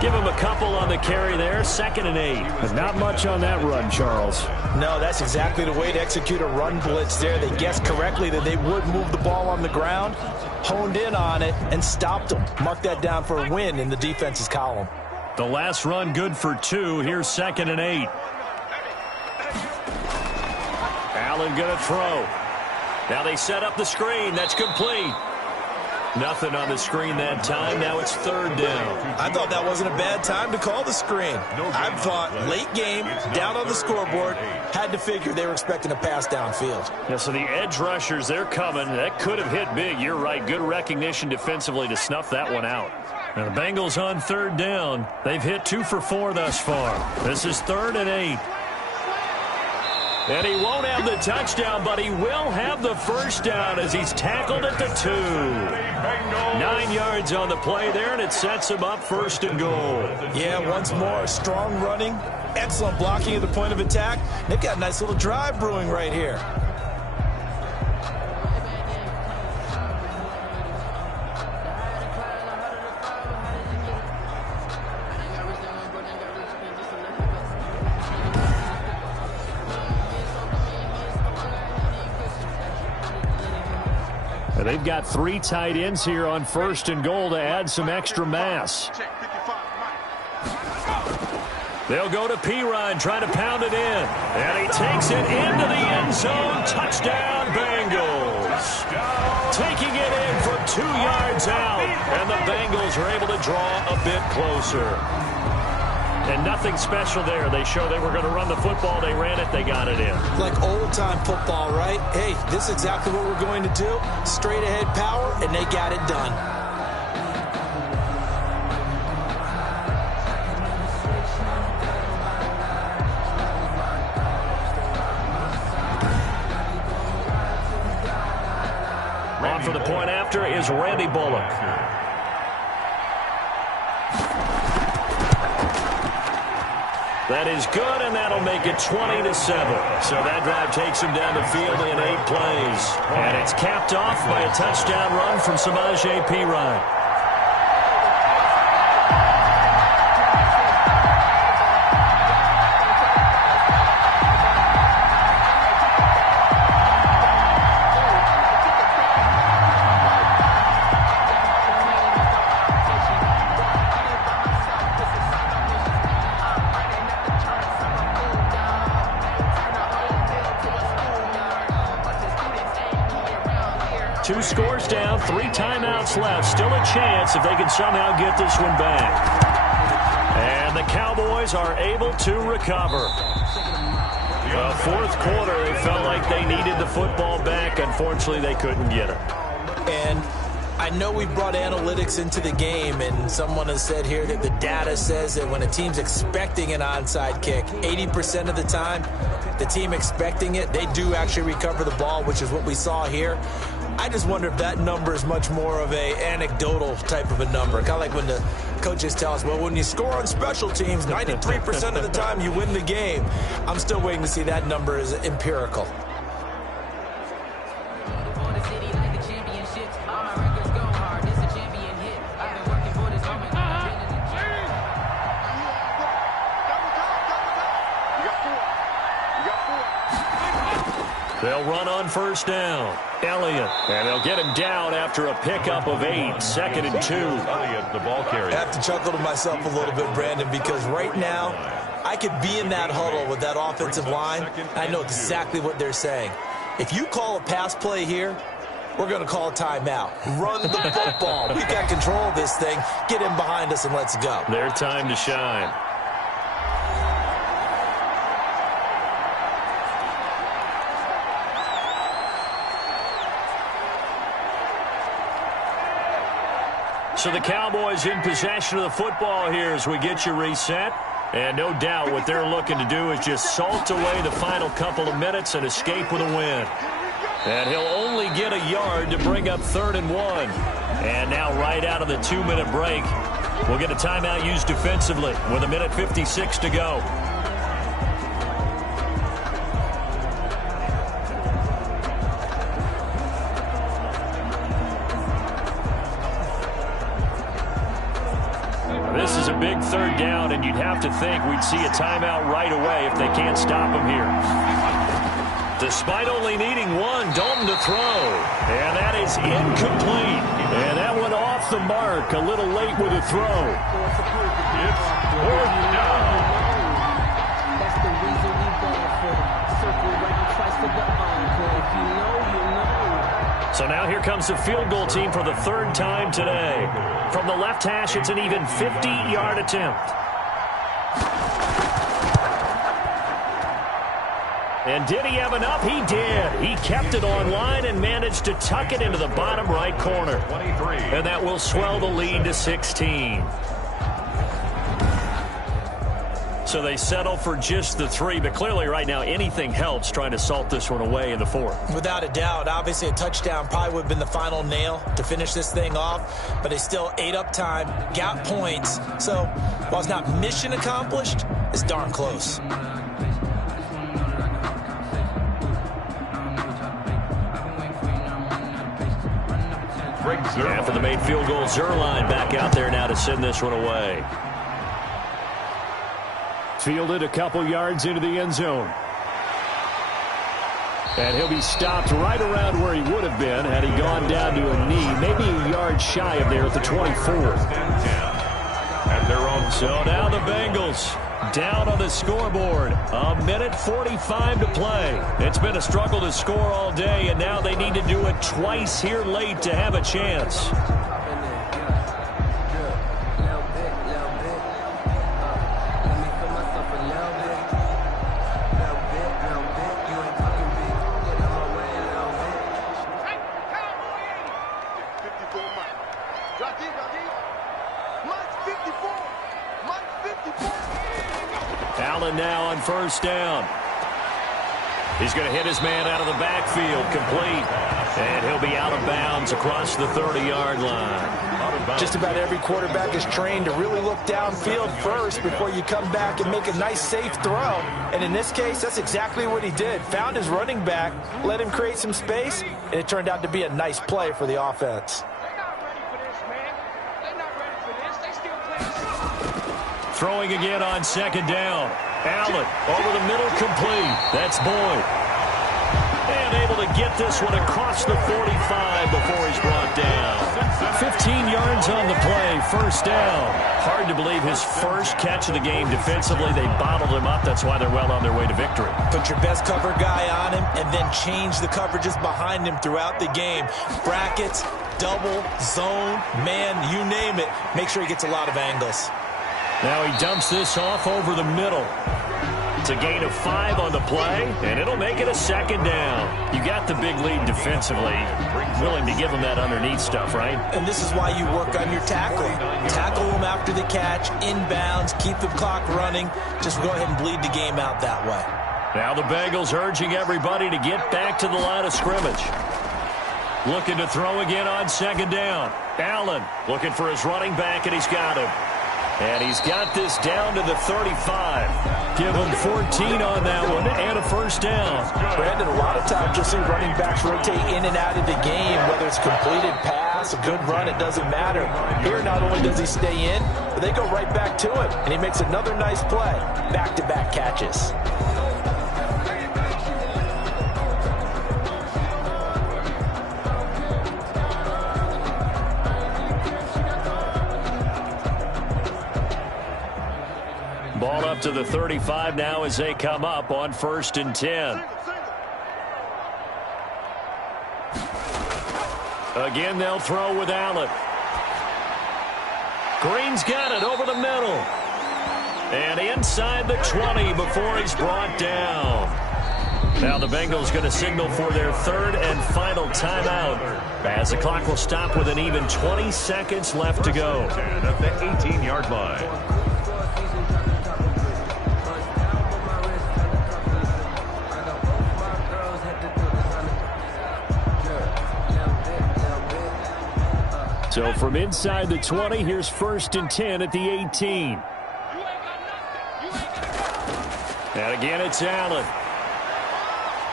Give him a couple on the carry there. 2nd and 8. But not much on that run, Charles. No, that's exactly the way to execute a run blitz there. They guessed correctly that they would move the ball on the ground, honed in on it, and stopped them. Mark that down for a win in the defense's column. The last run good for 2. Here's 2nd and 8. Allen going to throw. Now they set up the screen. That's complete. Nothing on the screen that time. Now it's 3rd down. I thought that wasn't a bad time to call the screen. I thought late game, down on the scoreboard, had to figure they were expecting a pass downfield. Yeah, so the edge rushers, they're coming. That could have hit big. You're right. Good recognition defensively to snuff that one out. Now the Bengals on 3rd down. They've hit 2 for 4 thus far. This is 3rd and 8. And he won't have the touchdown, but he will have the first down as he's tackled at the 2. 9 yards on the play there, and it sets him up 1st and goal. Yeah, once more, strong running, excellent blocking at the point of attack. They've got a nice little drive brewing right here. They've got 3 tight ends here on 1st and goal to add some extra mass. They'll go to Perine, trying to pound it in. And he takes it into the end zone. Touchdown, Bengals. Taking it in for 2 yards out. And the Bengals are able to draw a bit closer. And nothing special there. They show they were going to run the football. They ran it. They got it in. Like old-time football, right? Hey, this is exactly what we're going to do. Straight-ahead power, and they got it done. On for the point after is Randy Bullock. That is good, and that'll make it 20-7. So that drive takes them down the field in 8 plays. And it's capped off by a touchdown run from Samaje Perine. Two scores down, 3 timeouts left. Still a chance if they can somehow get this one back. And the Cowboys are able to recover. The fourth quarter, they felt like they needed the football back. Unfortunately, they couldn't get it. And I know we brought analytics into the game, and someone has said here that the data says that when a team's expecting an onside kick, 80% of the time, the team expecting it, they do actually recover the ball, which is what we saw here. I just wonder if that number is much more of a anecdotal type of a number. Kind of like when the coaches tell us, well, when you score on special teams, 93% of the time you win the game. I'm still waiting to see that number is empirical. They'll run on first down. Elliott. And they'll get him down after a pickup of 8. 2nd and 2. Elliott, the ball carrier. I have to chuckle to myself a little bit, Brandon, because right now I could be in that huddle with that offensive line. I know exactly what they're saying. If you call a pass play here, we're going to call a timeout. Run the football. We got control of this thing. Get in behind us and let's go. Their time to shine. So the Cowboys in possession of the football here as we get you reset. And no doubt what they're looking to do is just salt away the final couple of minutes and escape with a win. And he'll only get a yard to bring up 3rd and 1. And now right out of the 2-minute break, we'll get a timeout used defensively with 1:56 to go. This is a big 3rd down, and you'd have to think we'd see a timeout right away if they can't stop him here. Despite only needing 1, Dalton to throw. And that is incomplete. And that went off the mark a little late with a throw. It's 4th down. That's the reason we ball for circle right and twice for the encore. If you know, you know. So now here comes the field goal team for the 3rd time today. From the left hash, it's an even 50-yard attempt. And did he have enough? He did. He kept it online and managed to tuck it into the bottom right corner. 23. And that will swell the lead to 16. So they settle for just the 3, but clearly right now anything helps trying to salt this one away in the 4th. Without a doubt, obviously a touchdown probably would have been the final nail to finish this thing off, but they still ate up time, got points. So while it's not mission accomplished, it's darn close. After the made field goal, Zuerlein back out there now to send this one away. Fielded a couple yards into the end zone. And he'll be stopped right around where he would have been had he gone down to a knee, maybe a yard shy of there at the 24. At their own. So now the Bengals down on the scoreboard. 1:45 to play. It's been a struggle to score all day, and now they need to do it twice here late to have a chance. Mike 54. Allen now on first down. He's going to hit his man out of the backfield, complete. And he'll be out of bounds across the 30-yard line. Just about every quarterback is trained to really look downfield first before you come back and make a nice, safe throw. And in this case, that's exactly what he did. Found his running back, let him create some space, and it turned out to be a nice play for the offense. Throwing again on second down. Allen over the middle, complete. That's Boyd. And able to get this one across the 45 before he's brought down. 15 yards on the play, first down. Hard to believe his first catch of the game defensively. They bottled him up. That's why they're well on their way to victory. Put your best cover guy on him and then change the coverages behind him throughout the game. Brackets, double, zone, man, you name it. Make sure he gets a lot of angles. Now he dumps this off over the middle. It's a gain of 5 on the play, and it'll make it a second down. You got the big lead defensively. Willing to give him that underneath stuff, right? And this is why you work on your tackle. Tackle him after the catch, inbounds, keep the clock running. Just go ahead and bleed the game out that way. Now the Bengals urging everybody to get back to the line of scrimmage. Looking to throw again on second down. Allen looking for his running back, and he's got him. And he's got this down to the 35. Give him 14 on that one and a first down. Brandon, a lot of times you'll see running backs rotate in and out of the game, whether it's completed pass, a good run, it doesn't matter. Here, not only does he stay in, but they go right back to him, and he makes another nice play. Back-to-back catches. Ball up to the 35 now as they come up on 1st and 10. Again, they'll throw with Allen. Green's got it over the middle. And inside the 20 before he's brought down. Now the Bengals going to signal for their 3rd and final timeout as the clock will stop with an even 20 seconds left to go. At the 18-yard line. So from inside the 20, here's 1st and 10 at the 18. And again, it's Allen.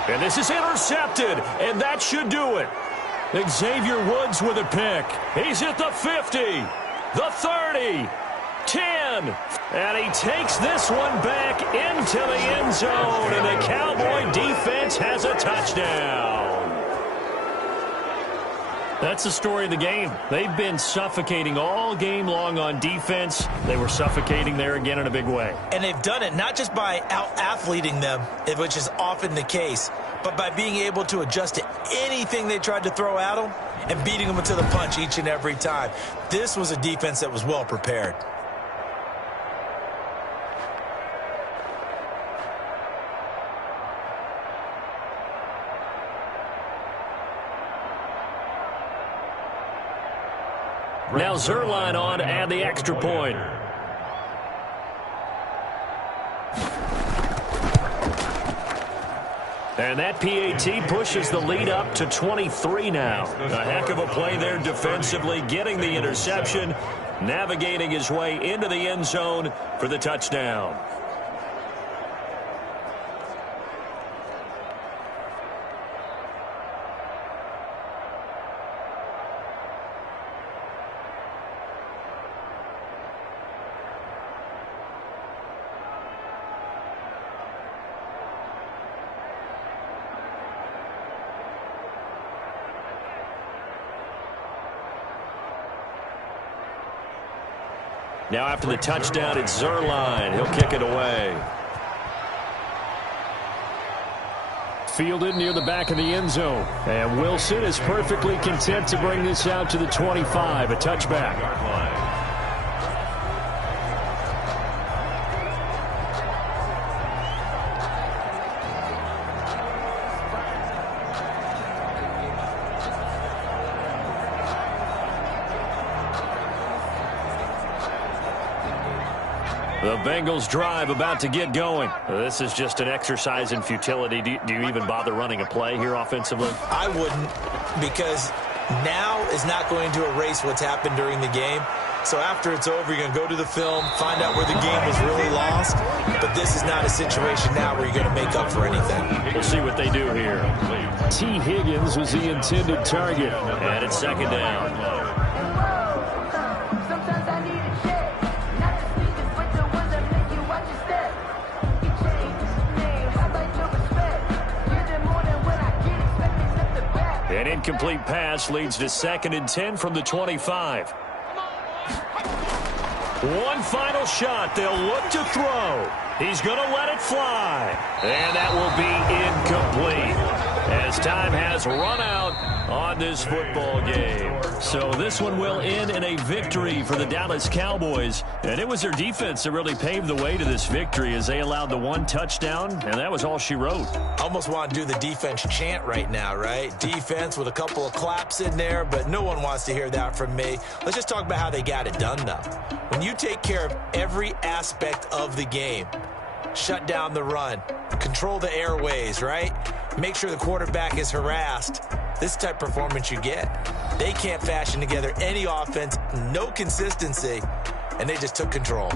And this is intercepted, and that should do it. Xavier Woods with a pick. He's at the 50, the 30, 10. And he takes this one back into the end zone, and the Cowboy defense has a touchdown. That's the story of the game. They've been suffocating all game long on defense. They were suffocating there again in a big way. And they've done it not just by out-athleting them, which is often the case, but by being able to adjust to anything they tried to throw at them and beating them to the punch each and every time. This was a defense that was well prepared. Now Zuerlein on to add the extra point. And that PAT pushes the lead up to 23 now. A heck of a play there defensively, getting the interception, navigating his way into the end zone for the touchdown. Now after the touchdown, it's Zuerlein. He'll kick it away. Fielded near the back of the end zone. And Wilson is perfectly content to bring this out to the 25, a touchback. The Bengals drive about to get going. This is just an exercise in futility. Do you even bother running a play here offensively? I wouldn't, because now is not going to erase what's happened during the game. So after it's over, you're going to go to the film, find out where the game was really lost. But this is not a situation now where you're going to make up for anything. We'll see what they do here. T. Higgins was the intended target. And it's second down. An incomplete pass leads to 2nd and 10 from the 25. One final shot. They'll look to throw. He's going to let it fly. And that will be incomplete as time has run out on this football game. So this one will end in a victory for the Dallas Cowboys. And it was their defense that really paved the way to this victory as they allowed the 1 touchdown, and that was all she wrote. Almost want to do the defense chant right now, right? Defense with a couple of claps in there, but no one wants to hear that from me. Let's just talk about how they got it done, though. When you take care of every aspect of the game, shut down the run, control the airways, right? Make sure the quarterback is harassed. This type of performance you get. They can't fashion together any offense, no consistency, and they just took control.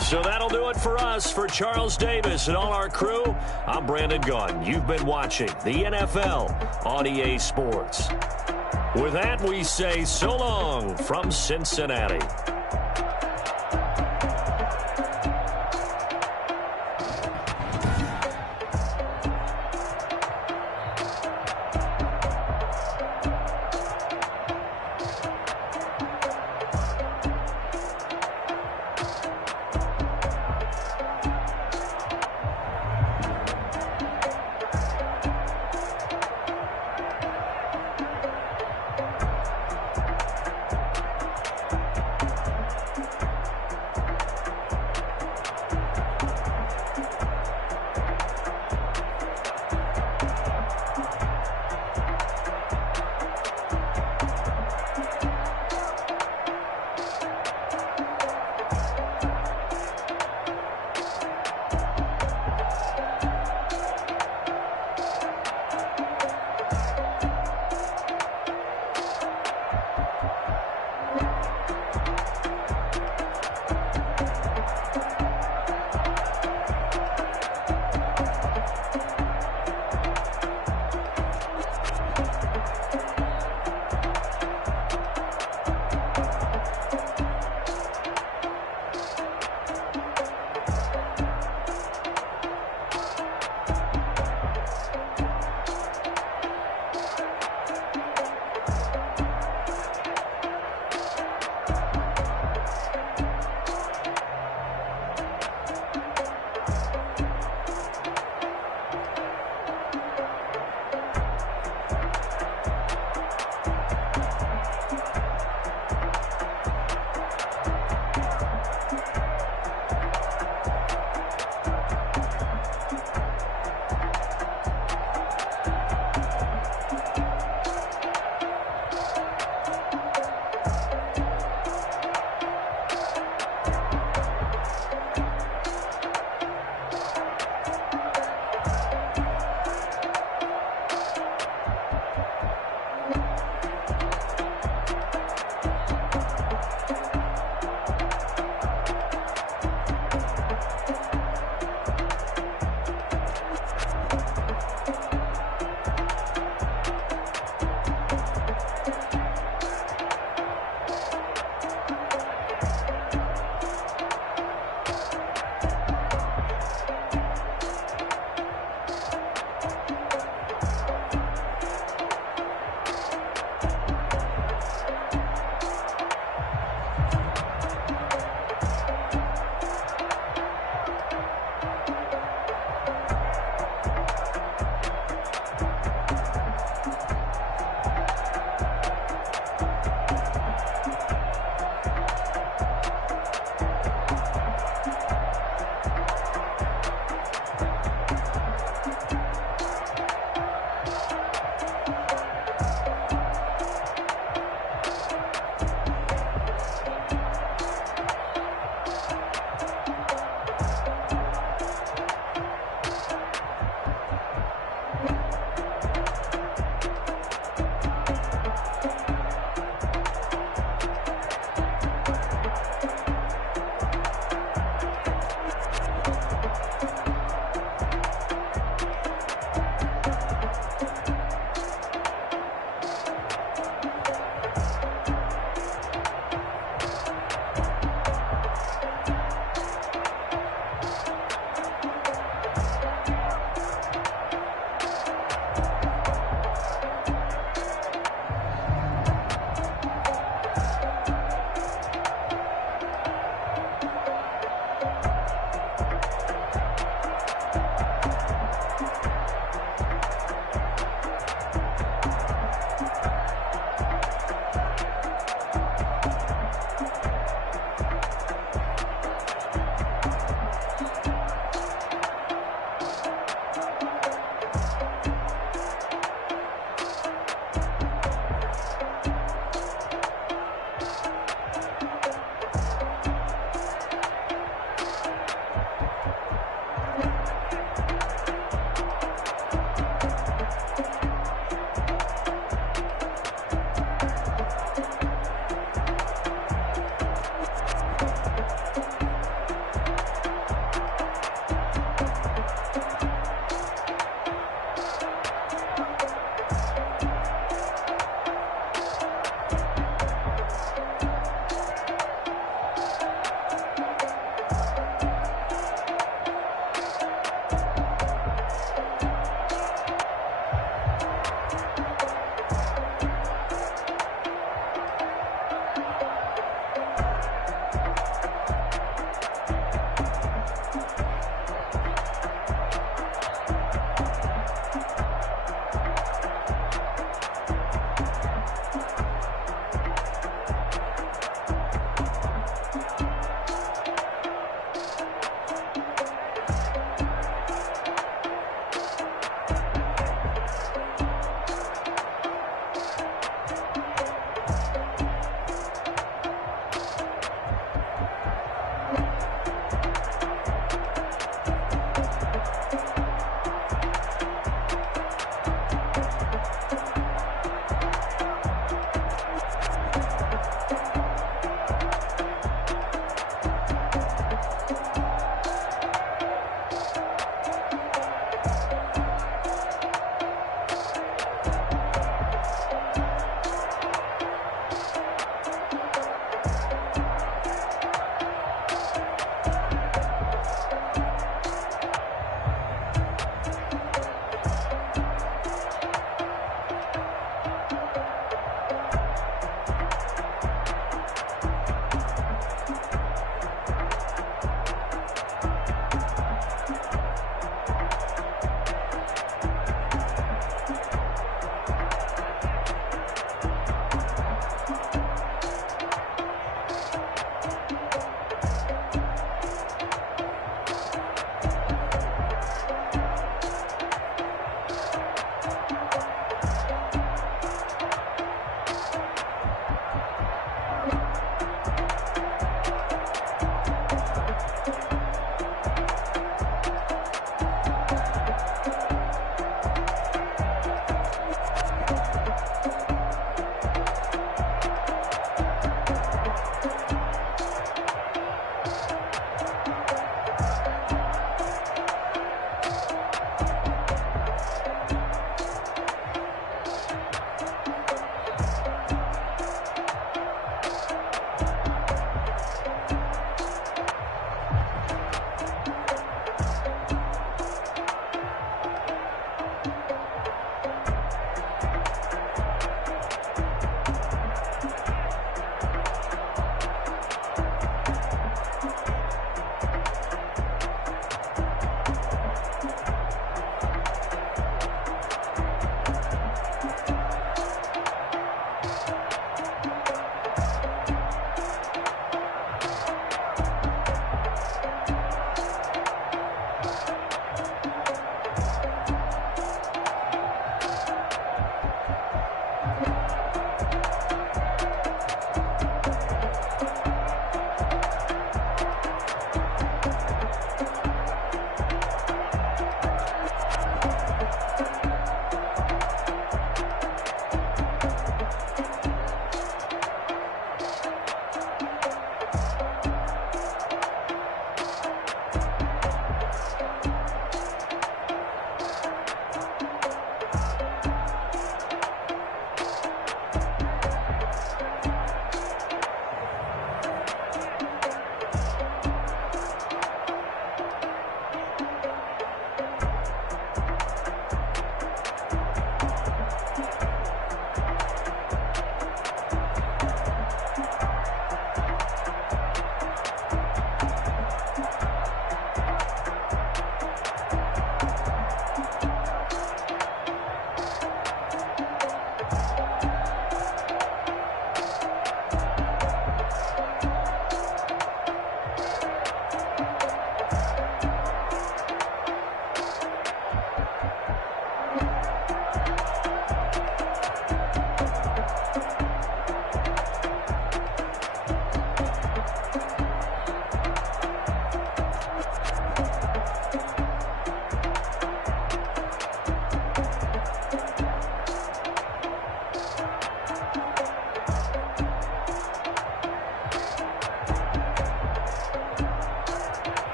So that'll do it for us. For Charles Davis and all our crew, I'm Brandon Gaudin. You've been watching the NFL on EA Sports. With that, we say so long from Cincinnati.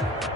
it.